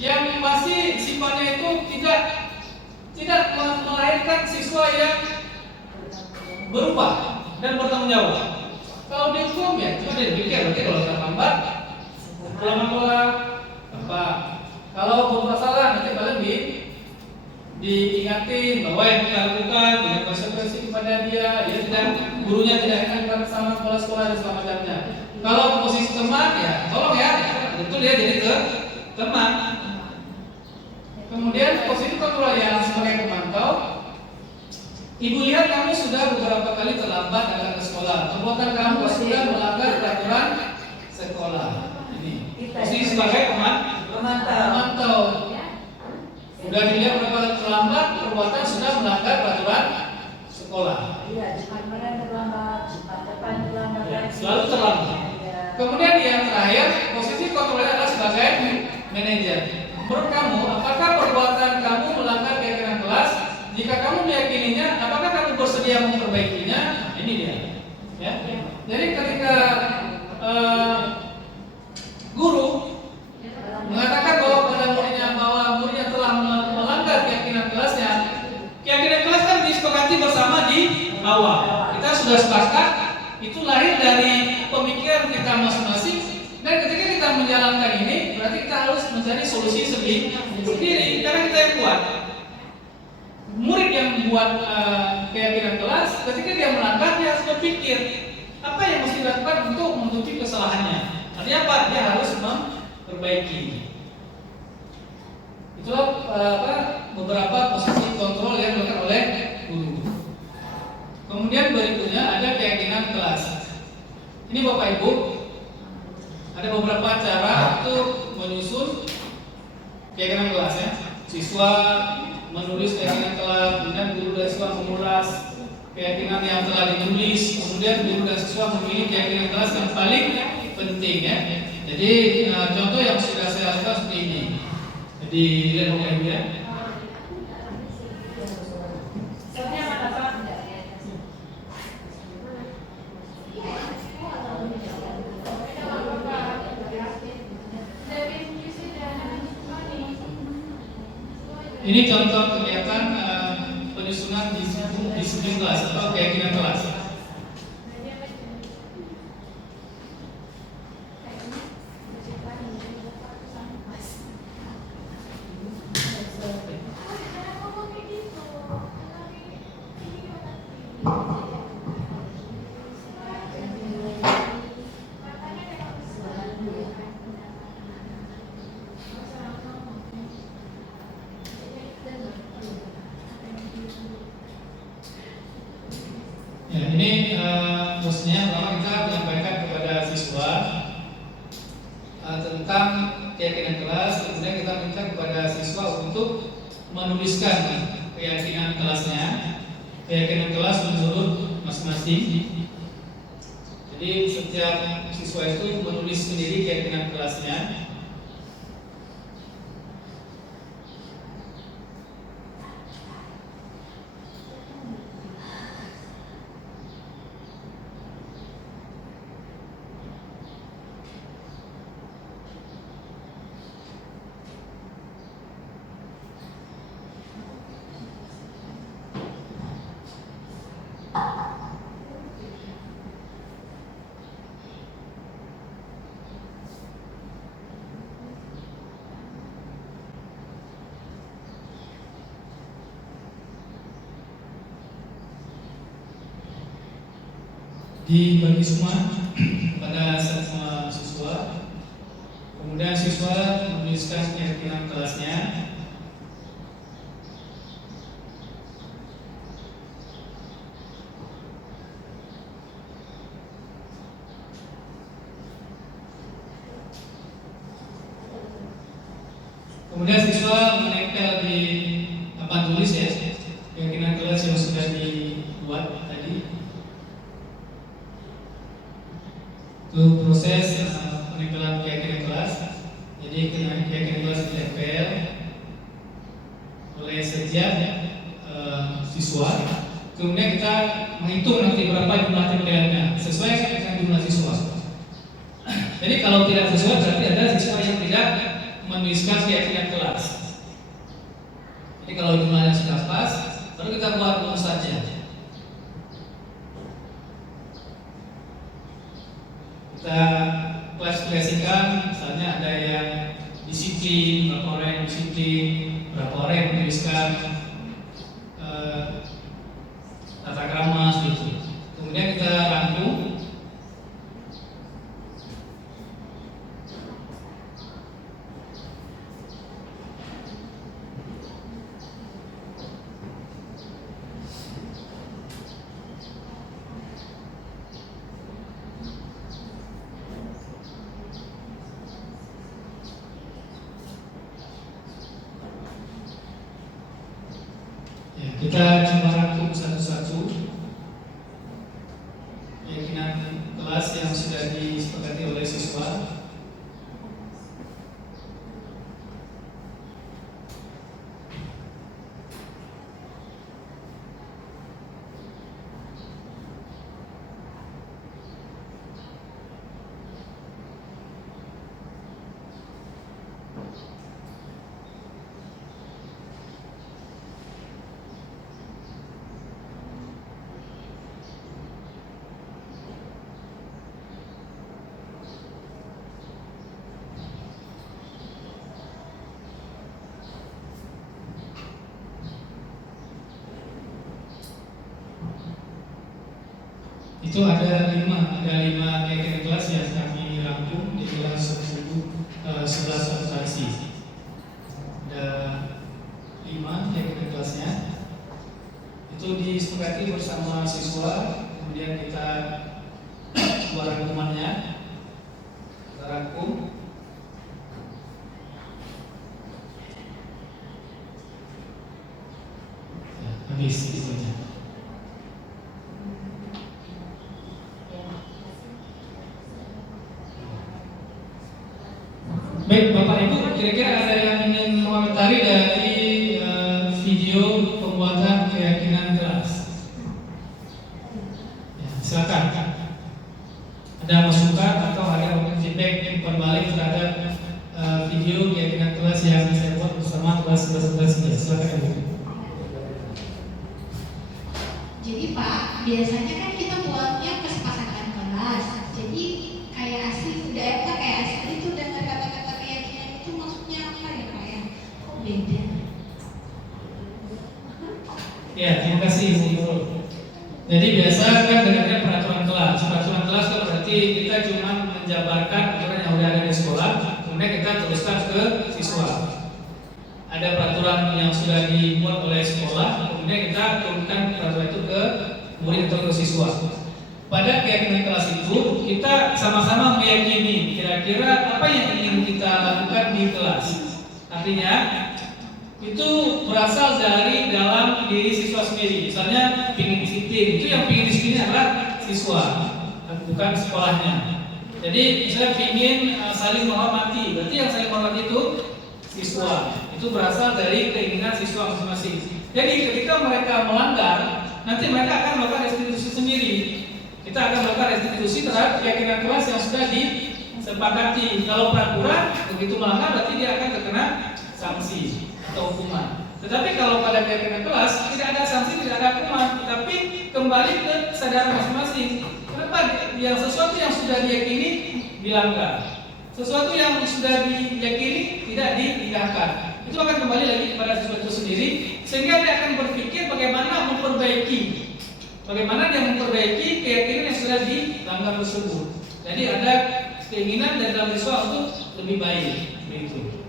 yang masih sifatnya itu tidak melahirkan siswa yang berubah dan bertanggung jawab. Kalau dihukum ya cuma dia pikir berarti kalau terlambat pulang bola apa. Kalau berbuat salah nanti paling diingatin bahwa yang kita lakukan dengan konsekuensi kepada dia tidak, gurunya tidak akan bersama sekolah-sekolah dan semacamnya. Kalau posisi teman ya tolong ya, betul dia jadi teman. Kemudian posisi kontrol yang sebagai pemantau, ibu lihat kamu sudah beberapa kali terlambat datang ke sekolah. Perbuatan kamu sudah melanggar peraturan sekolah. Ini posisi sebagai pemantau. Sudah dilihat berapa kali terlambat, perbuatan sudah melanggar peraturan sekolah. Iya, depan terlambat, depan terlambat. Ya, selalu terlambat. Kemudian yang terakhir, posisi kontrolnya adalah sebagai manajer. Menurut kamu, apakah perbuatan kamu melanggar keyakinan kelas? Jika kamu meyakininya, apakah kamu bersedia memperbaikinya? Ini dia. Ya. Jadi ketika guru mengatakan bahwa pada muridnya telah melanggar keyakinan kelasnya, keyakinan kelas kan disepakati bersama di awal. Kita sudah sepakat, itu lahir dari pemikiran kita masing-masing, dan ketika kita menjalankan ini, berarti kita harus mencari solusi sendiri, karena kita yang buat. Murid yang membuat keyakinan kelas, ketika dia melanggar, dia harus berpikir apa yang mesti dilakukan untuk menutupi kesalahannya. Artinya apa? Dia harus memperbaiki. Itulah beberapa posisi kontrol yang dilakukan oleh guru. Kemudian berikutnya ada keyakinan kelas. Ini Bapak Ibu, ada beberapa cara untuk menyusun keyakinan kelas ya. Siswa menulis keyakinan kelas, kemudian guru dan siswa mengulas keyakinan yang telah ditulis, kemudian guru dan siswa memilih keyakinan kelas yang paling penting ya. Jadi contoh yang sudah saya lakukan seperti ini. Jadi lihat Bapak Ibu ya. Ini contoh kegiatan penyusunan disiplin kelas atau keyakinan kelas. Ya, ini khususnya pertama kita menyampaikan kepada siswa tentang keyakinan kelas, kemudian kita minta kepada siswa untuk menuliskan keyakinan kelasnya, keyakinan kelas menurut masing-masing. Jadi setiap siswa itu menulis sendiri keyakinan kelasnya. dibagi semua pada semua siswa. Kemudian siswa menuliskan keyakinan kelasnya. Kemudian siswa menempel di papan tulis ya keyakinan kelas yang sudah dibuat tadi. Itu proses penempelan keyakinan kelas. Jadi keyakinan kelas ditempel oleh setiap siswa. Kemudian kita menghitung nanti berapa jumlah tempelannya sesuai dengan jumlah siswa. Jadi kalau tidak sesuai berarti ada siswa yang tidak menuliskan keyakinan kelas. Jadi kalau jumlahnya sudah pas, baru kita buat rumus saja. Kita klasifikasikan, misalnya ada yang disiplin, berapa orang yang disiplin, berapa orang yang menuliskan tata krama seperti itu. Kemudian kita rangkum. Kita coba rangkum satu-satu keyakinan kelas yang sudah disepakati oleh siswa. Itu ada lima keyakinan kelas yang kami rangkum di dalam 11 substansi. Ada 5 keyakinan kelasnya. Itu disepakati bersama siswa. Kemudian kita buat rangkumannya, kita rangkum. Ya, habis itu aja. Baik, Bapak Ibu, kira-kira ada yang ingin mengomentari dari video pembuatan keyakinan kelas? Ya, silakan. Ada masukan atau ada mungkin feedback yang berbalik terhadap video keyakinan kelas yang saya buat bersama kelas 11 silakan Ibu. Jadi Pak, biasanya kan kita buatnya kesepakatan kelas. Jadi kayak asli udah kayak asli itu dengan kata-kata keyakinan itu maksudnya apa ya Pak ya? Kok beda? Ya, terima kasih Ibu Nurul. Jadi biasa kan dengarnya peraturan kelas. Peraturan kelas kan berarti kita cuma menjabarkan aturan yang sudah ada di sekolah, kemudian kita teruskan ke siswa. Ada peraturan yang sudah dibuat oleh sekolah, kemudian kita turunkan peraturan itu ke murid atau ke siswa. Pada keyakinan kelas itu kita sama-sama meyakini kira-kira apa yang ingin kita lakukan di kelas. Artinya itu berasal dari dalam diri siswa sendiri. Misalnya ingin disiplin, itu yang ingin disiplin adalah siswa, bukan sekolahnya. Jadi misalnya ingin saling menghormati, berarti yang saling menghormati itu siswa. Itu berasal dari keinginan siswa masing-masing. Jadi ketika mereka melanggar, nanti mereka akan melakukan restitusi sendiri. Kita akan melakukan restitusi terhadap keyakinan kelas yang sudah disepakati. Kalau peraturan begitu melanggar, berarti dia akan terkena sanksi atau hukuman. Tetapi kalau pada keyakinan kelas tidak ada sanksi, tidak ada hukuman, tapi kembali ke kesadaran masing-masing. Kenapa? Yang sesuatu yang sudah diyakini dilanggar, sesuatu yang sudah diyakini tidak diindahkan, itu akan kembali lagi kepada siswa itu sendiri, sehingga dia akan berpikir bagaimana memperbaiki bagaimana dia memperbaiki keyakinan yang sudah dilanggar tersebut. Jadi ada keinginan dari dalam siswa untuk lebih baik, begitu.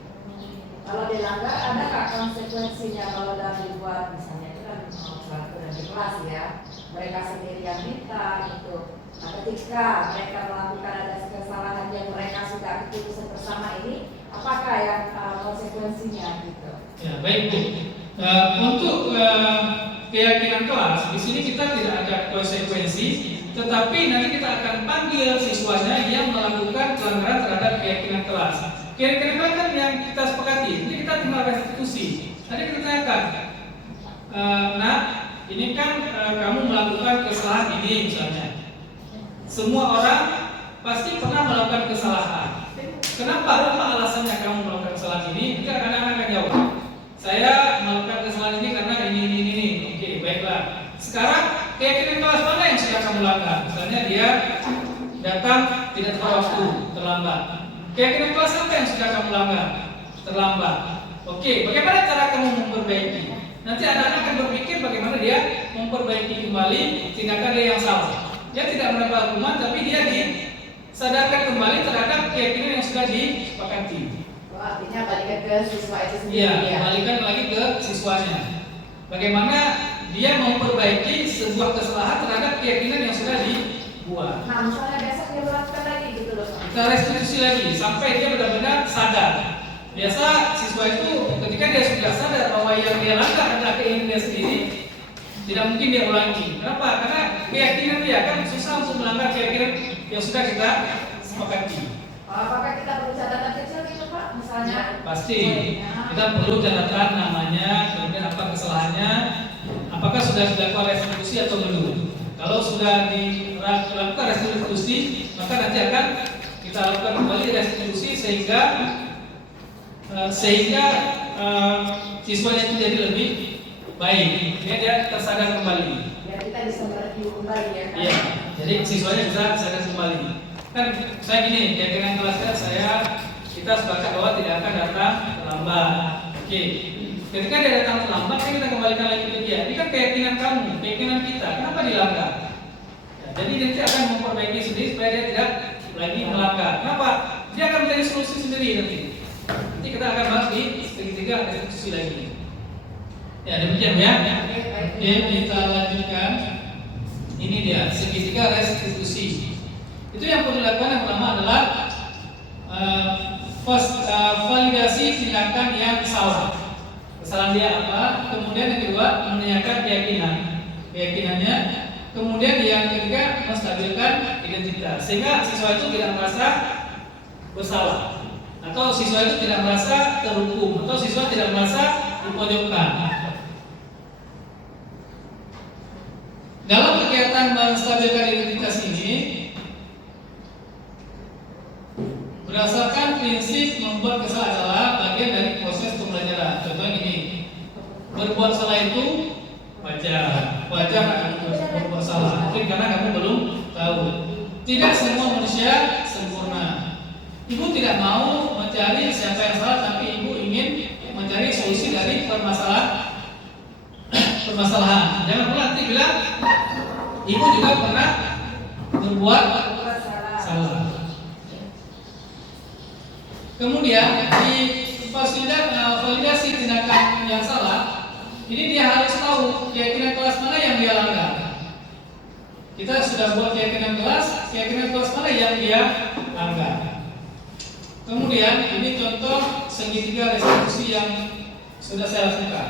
Kalau dilanggar, ada nggak konsekuensinya kalau dari buat misalnya itu kan peraturan di kelas ya, mereka sendiri yang minta gitu. Nah, ketika mereka melakukan ada kesalahan yang mereka sudah keputusan bersama ini, apakah yang konsekuensinya gitu? Ya baik Bu. Untuk keyakinan kelas di sini kita tidak ada konsekuensi, tetapi nanti kita akan panggil siswanya yang melakukan pelanggaran terhadap keyakinan kelas. Keyakinan kelas kan yang kita sepakati, ini kita tinggal restitusi. Tadi kita tanyakan, nah ini kan kamu melakukan kesalahan ini misalnya. Semua orang pasti pernah melakukan kesalahan. Kenapa? Apa alasannya kamu melakukan kesalahan ini? Jika anak-anak akan jawab, saya melakukan kesalahan ini karena ini. Oke, baiklah. Sekarang keyakinan kelas mana yang sudah kamu lakukan? Misalnya dia datang tidak tepat waktu, terlambat. Keyakinan kelas apa yang sudah kamu lakukan? Terlambat. Oke, bagaimana cara kamu memperbaiki? Nanti anak-anak akan berpikir bagaimana dia memperbaiki kembali tindakan dia yang salah. Dia tidak mendapat hukuman, tapi dia disadarkan kembali terhadap keyakinan yang sudah disepakati. Artinya balikan ke siswa itu sendiri. Iya, balikan lagi ke siswanya. Bagaimana dia memperbaiki sebuah kesalahan terhadap keyakinan yang sudah dibuat. Nah, misalnya besok dia melakukan lagi gitu loh. Kita restitusi lagi sampai dia benar-benar sadar. Biasa siswa itu ketika dia sudah sadar bahwa yang dia lakukan adalah keinginan dia sendiri, tidak mungkin dia ulangi. Kenapa? Karena keyakinan dia kan susah untuk melanggar keyakinan yang sudah kita sepakati. Apakah kita perlu catatan kecil gitu Pak? Misalnya? Pasti. Kita perlu catatan namanya, kemudian apa kesalahannya, apakah sudah dilakukan restitusi atau belum. Kalau sudah dilakukan restitusi, maka nanti akan kita lakukan kembali restitusi sehingga siswanya itu jadi lebih baik, dia tersadar kembali. Ya kita bisa mereview kembali ya kan? Iya, jadi siswanya bisa sadar kembali. Kan saya gini, keyakinan kelas kita sepakat bahwa tidak akan datang terlambat. Oke, ketika dia datang terlambat, kita kembalikan lagi ke dia. Ini kan keyakinan kamu, keyakinan kita. Kenapa dilanggar? Ya, jadi nanti akan memperbaiki sendiri supaya dia tidak lagi melanggar. Kenapa? Dia akan mencari solusi sendiri nanti. Nanti kita akan bahas di segitiga restitusi lagi. Ya demikian ya. Oke, kita lanjutkan. Ini dia segitiga restitusi. Itu yang perlu dilakukan yang pertama adalah validasi tindakan yang salah. Kesalahan dia apa? Kemudian yang kedua menanyakan keyakinannya. Kemudian yang ketiga menstabilkan identitas sehingga siswa itu tidak merasa bersalah atau siswa itu tidak merasa terhukum atau siswa tidak merasa dipojokkan. Dalam kegiatan menstabilkan identitas ini berdasarkan prinsip membuat kesalahan adalah bagian dari proses pembelajaran. Contoh ini, berbuat salah itu wajar akan berbuat salah. Mungkin karena kamu belum tahu. Tidak semua manusia sempurna. Ibu tidak mau mencari siapa yang salah, tapi ibu ingin mencari solusi dari permasalahan. Jangan pernah nanti bilang ibu juga pernah berbuat salah. Kemudian di validasi tindakan yang salah, ini dia harus tahu keyakinan kelas mana yang dia langgar. Kita sudah buat keyakinan kelas mana yang dia langgar. Kemudian ini contoh segitiga restitusi yang sudah saya lakukan.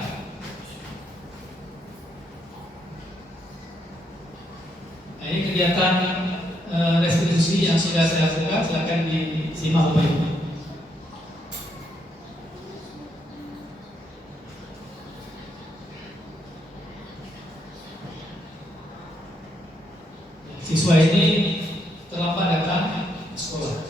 Nah, ini kegiatan restitusi yang sudah saya lakukan, silakan disimak baik-baik. Siswa ini terlambat datang ke sekolah.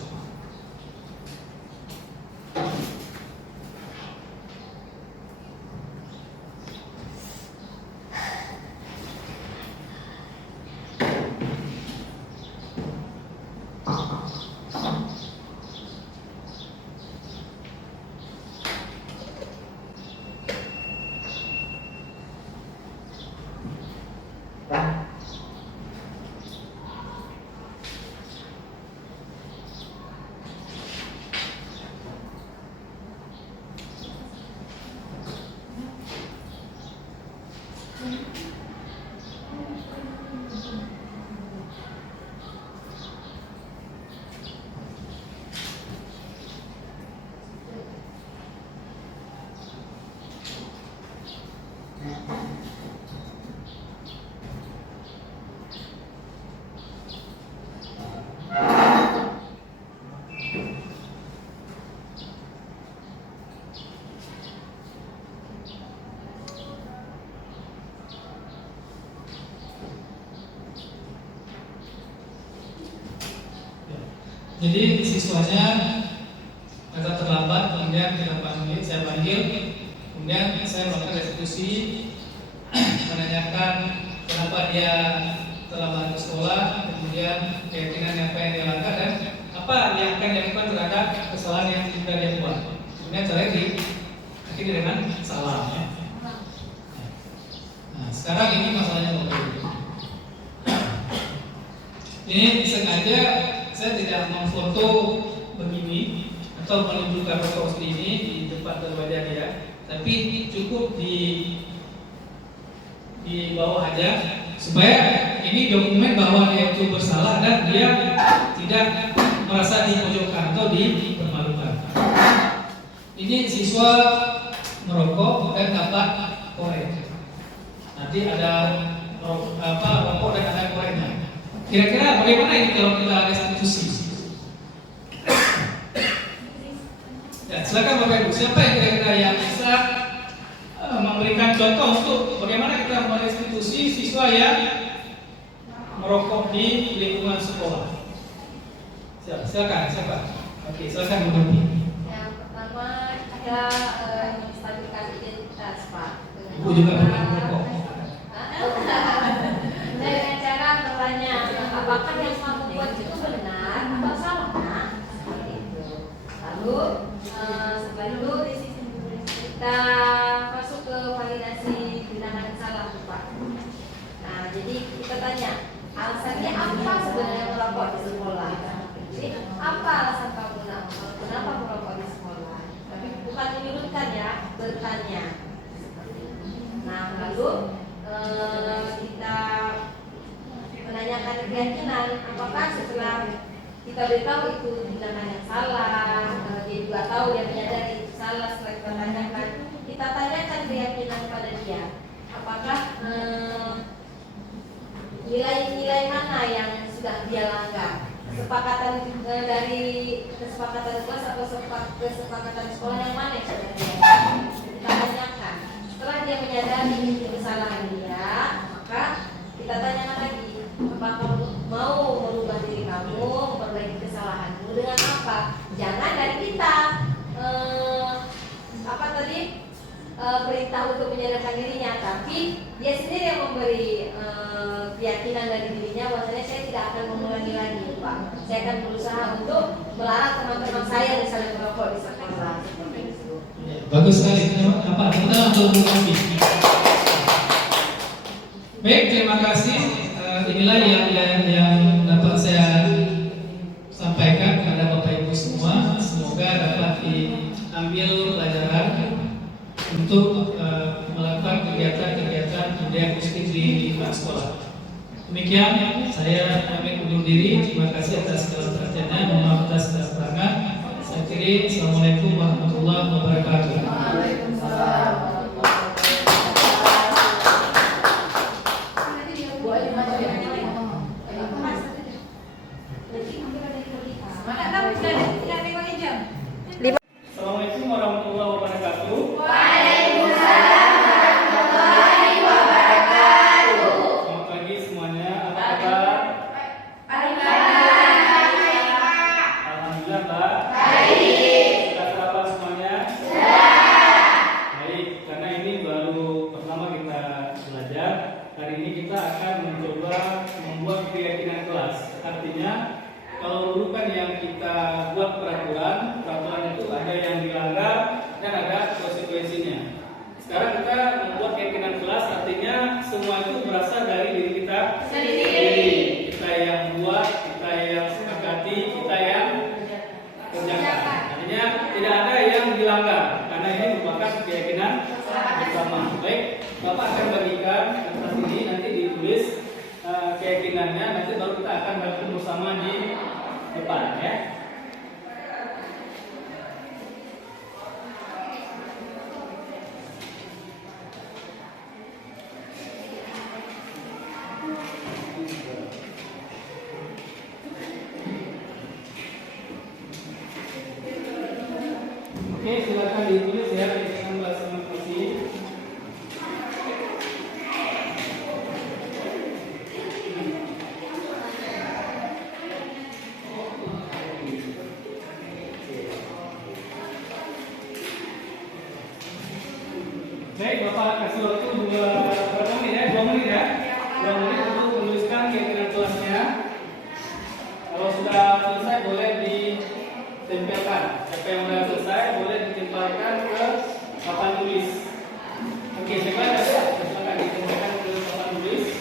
Jadi siswanya datang terlambat, kemudian saya panggil, kemudian saya melakukan restitusi, menanyakan kenapa dia terlambat ke sekolah, kemudian keyakinan apa yang dia langgar dan apa yang akan dilakukan terhadap kesalahan yang sudah dia buat. Kemudian saya akhirnya dengan salah. Ya. Nah, sekarang ini masalahnya berbeda. Ini sengaja saya tidak memfoto begini atau menunjukkan foto seperti ini di depan wajah dia, tapi cukup di bawah aja supaya ini dokumen bahwa dia itu bersalah dan dia tidak merasa dipojokkan atau dipermalukan. Ini siswa merokok dan dapat korek. Nanti ada rokok dan ada koreknya. Kira-kira bagaimana ini kalau kita restitusi? Ya, silakan Bapak Ibu. Siapa yang kira-kira yang bisa memberikan contoh untuk bagaimana kita merestitusi siswa yang merokok di lingkungan sekolah? Silakan, siapa? Oke, silakan mengerti. Yang pertama ada menstabilkan identitas Pak. Ibu juga pernah merokok. Dengan cara bertanya apakah yang kamu buat itu benar atau salah, nah? Seperti itu. Lalu setelah itu kita masuk ke validasi bilangan salah Pak. Nah, jadi kita tanya alasannya apa sebenarnya merokok di sekolah. Jadi apa alasan kamu kenapa merokok di sekolah? Tapi bukan menyudutkan ya, bertanya. Nah, lalu kita menanyakan keyakinan apakah setelah kita beritahu itu bilangan yang salah, dia juga tahu, dia menyadari itu salah. Setelah kita tanyakan, kita tanyakan keyakinan pada dia apakah nilai-nilai mana yang sudah dia langgar, kesepakatan dari kesepakatan kelas atau kesepakatan sekolah yang mana yang sudah dia kita tanyakan. Setelah dia menyadari kesalahan dia, maka kita tanyakan lagi, apakah mau merubah diri kamu, memperbaiki kesalahanmu dengan apa? Jangan dari kita perintah untuk menyadarkan dirinya, tapi dia sendiri yang memberi keyakinan dari dirinya bahwasanya saya tidak akan mengulangi lagi, Pak. Saya akan berusaha untuk melarang teman-teman saya misalnya merokok di sekolah. Bagus sekali. Apa? Kita untuk kami. Baik, terima kasih. Inilah yang dapat saya sampaikan kepada Bapak Ibu semua. Semoga dapat diambil pelajaran untuk melakukan kegiatan-kegiatan budaya positif di lingkungan sekolah. Demikian, saya pamit undur diri. Terima kasih atas segala perhatiannya. Mohon maaf atas segala kekurangan. Saya akhiri. Assalamualaikum warahmatullahi wabarakatuh. Assalamualaikum warahmatullahi wabarakatuh. Waalaikumsalam warahmatullahi wabarakatuh. Selamat pagi semuanya. Apa kabar? Alhamdulillah, Pak. Baik. Sudah sarapan semuanya? Baik, karena ini baru pertama kita belajar. Hari ini kita akan mencoba membuat keyakinan kelas. Artinya, kalau dulu kan yang kita buat peraturan itu ada yang dilanggar dan ada konsekuensinya. Sekarang kita membuat keyakinan kelas, artinya semua itu berasal dari diri kita sendiri. Kita yang buat, kita yang sepakati, kita yang kerjakan. Artinya tidak ada yang dilanggar karena ini merupakan keyakinan bersama. Baik, Bapak akan bagikan kertas ini, nanti ditulis keyakinannya, nanti baru kita akan bagikan bersama di depan ya. Oke, silakan ditulis ya dengan bahasa puisi. Baik, Bapak kasih waktu 2 menit ya, 2 menit ya. 2 menit untuk menuliskan keyakinan kelasnya. Kalau sudah selesai boleh ditempelkan. Siapa yang sudah selesai boleh ditempelkan ke papan tulis. Oke, silakan ya. Silakan ditempelkan ke papan tulis.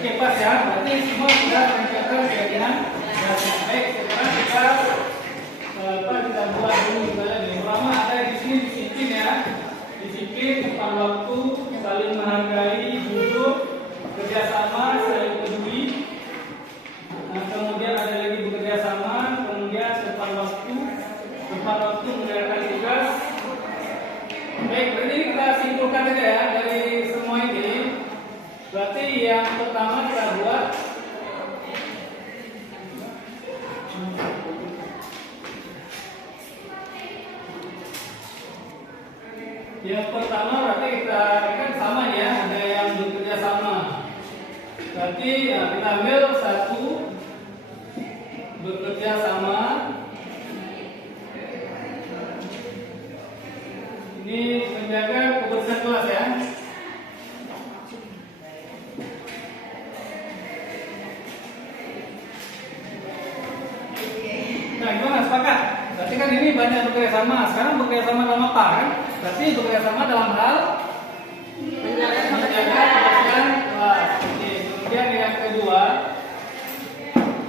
Oke, pas ya. Berarti semua sudah mencapai keyakinan. Baik, sekarang kita buat dulu misalnya nih. Pertama ada di sini disiplin ya. Disiplin, tepat waktu, saling menghargai, jujur, kerjasama, saling peduli. Nah, kemudian ada lagi bekerja sama, kemudian tepat waktu mengerjakan tugas. Baik, berarti kita simpulkan saja ya dari semua ini. Berarti yang pertama kita buat berarti kita kan sama ya, ada yang bekerja sama. Berarti ya, kita ambil 1 bekerja sama. Ini menjaga kebersihan kelas ya. Nah, gimana, sepakat? Berarti kan ini banyak bekerja sama. Sekarang bekerja sama dalam apa kan? Berarti bekerja sama dalam hal menjaga kebersihan kelas. Oke, kemudian yang kedua,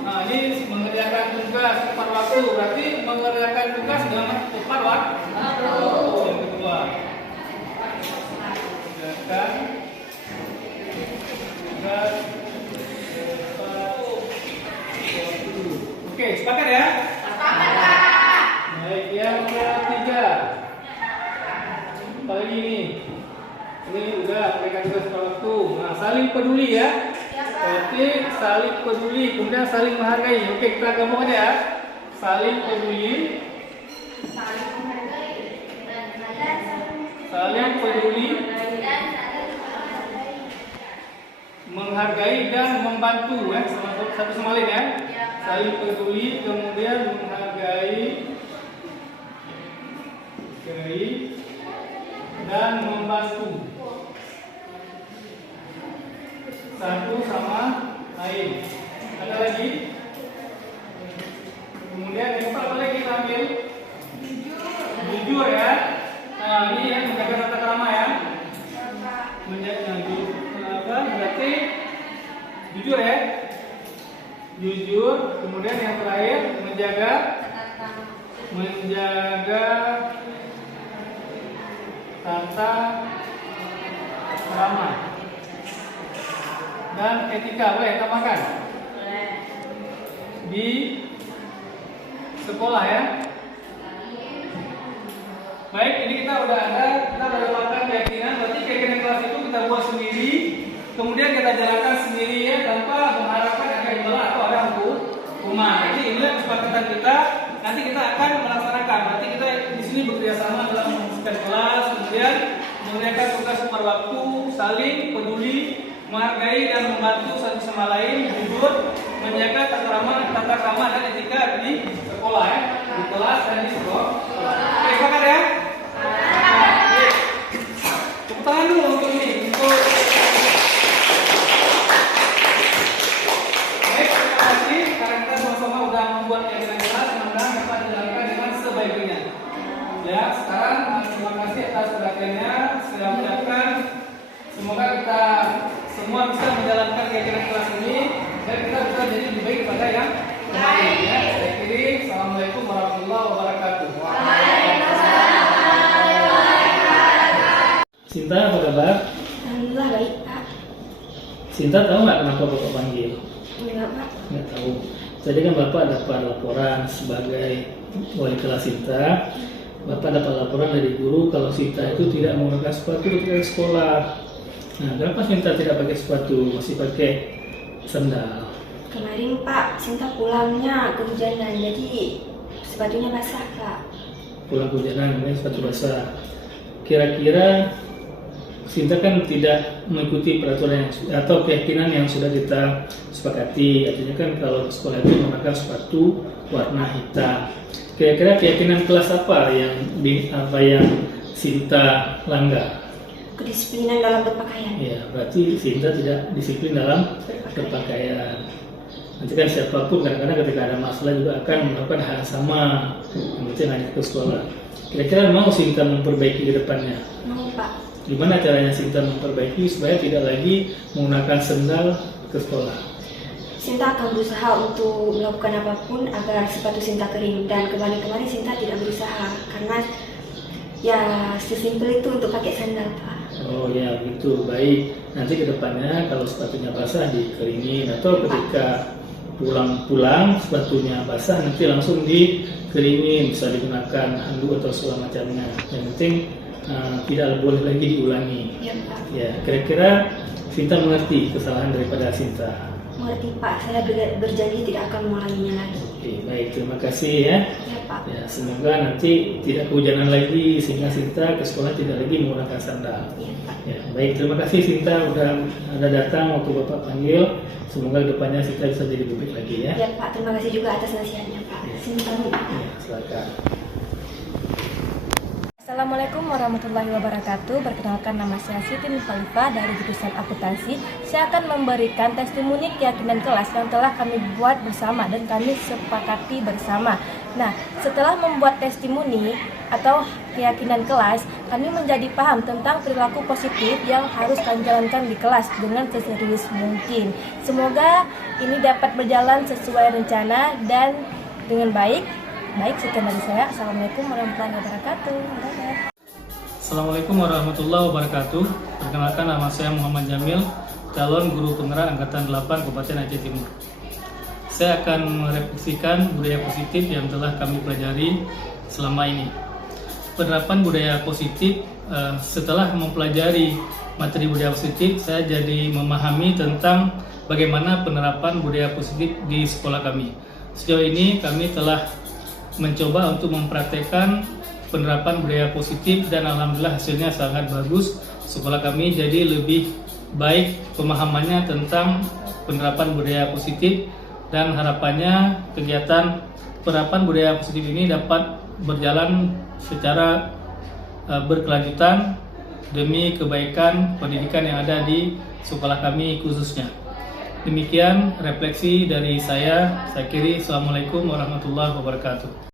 nah ini mengerjakan tugas tepat waktu. Berarti mengerjakan tugas dengan tepat waktu. Yang kedua, mengerjakan tugas tepat waktu. Oke, sepakat ya? Baik, yang ketiga, apalagi ini udah mereka juga tepat waktu. Nah, saling peduli ya. Berarti saling peduli, kemudian saling menghargai. Oke, kita ngomong aja ya. Saling peduli, saling peduli, menghargai dan membantu ya, satu sama lain ya. Saling peduli, kemudian menghargai dan membantu satu sama lain. Ada lagi? Kemudian yang keempat apa lagi kita ambil? Jujur ya. Nah, ini ya menjaga tata krama ya. Menjaga berarti jujur ya. Jujur. Kemudian yang terakhir menjaga tata krama dan etika. Boleh tambahkan di sekolah ya. Baik, ini kita udah dapatkan keyakinan. Berarti keyakinan kelas itu kita buat sendiri, kemudian kita jalankan sendiri ya, tanpa mengharapkan ada imbalan atau ada hukuman. Jadi inilah kesepakatan kita. Nanti kita akan melaksanakan. Berarti kita di sini bekerja sama dalam menguruskan kelas, kemudian mengerjakan tugas tepat waktu, saling peduli, menghargai dan membantu satu sama lain, jujur, menjaga tata krama dan etika di sekolah ya, di kelas dan di sekolah. Oke, sepakat ya? Tepuk tangan dulu untuk ini. Baik, terima kasih karena kita sama-sama udah membuat keyakinan kelas, mudah-mudahan dapat dijalankan dengan sebaik-baiknya. Ya, sekarang terima kasih atas perhatiannya. Saya ucapkan semoga kita semua bisa menjalankan keyakinan kelas ini dan kita bisa jadi lebih baik pada yang kemarin ya. Saya akhiri. Assalamualaikum warahmatullahi wabarakatuh. Sinta, apa kabar? Alhamdulillah baik, Pak. Sinta tahu nggak kenapa Bapak panggil? Enggak, Pak. Nggak tahu. Jadi kan Bapak dapat laporan sebagai wali kelas Sinta. Bapak dapat laporan dari guru kalau Sinta itu tidak menggunakan sepatu ketika ke sekolah. Nah, kenapa Sinta tidak pakai sepatu, masih pakai sandal? Kemarin Pak, Sinta pulangnya kehujanan, jadi sepatunya basah Pak. Pulang kehujanan, kemudian sepatu basah. Kira-kira Sinta kan tidak mengikuti peraturan atau keyakinan yang sudah kita sepakati. Artinya kan kalau sekolah itu menggunakan sepatu warna hitam. Kira-kira keyakinan kelas apa yang Sinta langgar? Kedisiplinan dalam berpakaian. Ya, berarti Sinta tidak disiplin dalam berpakaian. Nanti kan siapapun kadang-kadang ketika ada masalah juga akan melakukan hal yang sama, yang penting hanya ke sekolah. Kira-kira mau Sinta memperbaiki ke depannya? Mau Pak. Gimana caranya Sinta memperbaiki supaya tidak lagi menggunakan sendal ke sekolah? Sinta akan berusaha untuk melakukan apapun agar sepatu Sinta kering, dan kemarin Sinta tidak berusaha karena ya sesimpel itu untuk pakai sandal Pak. Oh ya, gitu. Baik. Nanti ke depannya kalau sepatunya basah dikeringin, atau ketika pulang sepatunya basah nanti langsung dikeringin, bisa digunakan handuk atau segala macamnya. Yang penting tidak boleh lagi diulangi. Ya Pak. Ya, kira-kira Sinta mengerti kesalahan daripada Sinta. Mengerti Pak, saya berjanji tidak akan mengulanginya lagi. Oke, baik. Terima kasih ya. Ya Pak. Ya, semoga nanti tidak kehujanan lagi sehingga Sinta ke sekolah tidak lagi menggunakan sandal. Ya Pak. Ya, baik. Terima kasih Sinta udah ada datang waktu Bapak panggil. Semoga depannya Sinta bisa jadi lebih baik lagi ya. Ya Pak, terima kasih juga atas nasihatnya Pak. Sinta. Ya, silakan. Assalamualaikum warahmatullahi wabarakatuh. Perkenalkan, nama saya Siti Nurhalifah dari jurusan akuntansi. Saya akan memberikan testimoni keyakinan kelas yang telah kami buat bersama dan kami sepakati bersama. Nah, setelah membuat testimoni atau keyakinan kelas, kami menjadi paham tentang perilaku positif yang harus kami jalankan di kelas dengan seserius mungkin. Semoga ini dapat berjalan sesuai rencana dan dengan baik. Baik, sekian dari saya. Assalamualaikum warahmatullahi wabarakatuh. Assalamualaikum warahmatullahi wabarakatuh. Perkenalkan, nama saya Muhammad Jamil, calon guru penggerak angkatan 8 Kabupaten Aceh Timur. Saya akan merefleksikan budaya positif yang telah kami pelajari selama ini. Penerapan budaya positif, setelah mempelajari materi budaya positif, saya jadi memahami tentang bagaimana penerapan budaya positif di sekolah kami. Sejauh ini kami telah mencoba untuk mempraktekkan penerapan budaya positif dan alhamdulillah hasilnya sangat bagus. Sekolah kami jadi lebih baik pemahamannya tentang penerapan budaya positif, dan harapannya kegiatan penerapan budaya positif ini dapat berjalan secara berkelanjutan demi kebaikan pendidikan yang ada di sekolah kami khususnya. Demikian refleksi dari saya. Saya akhiri. Assalamualaikum warahmatullahi wabarakatuh.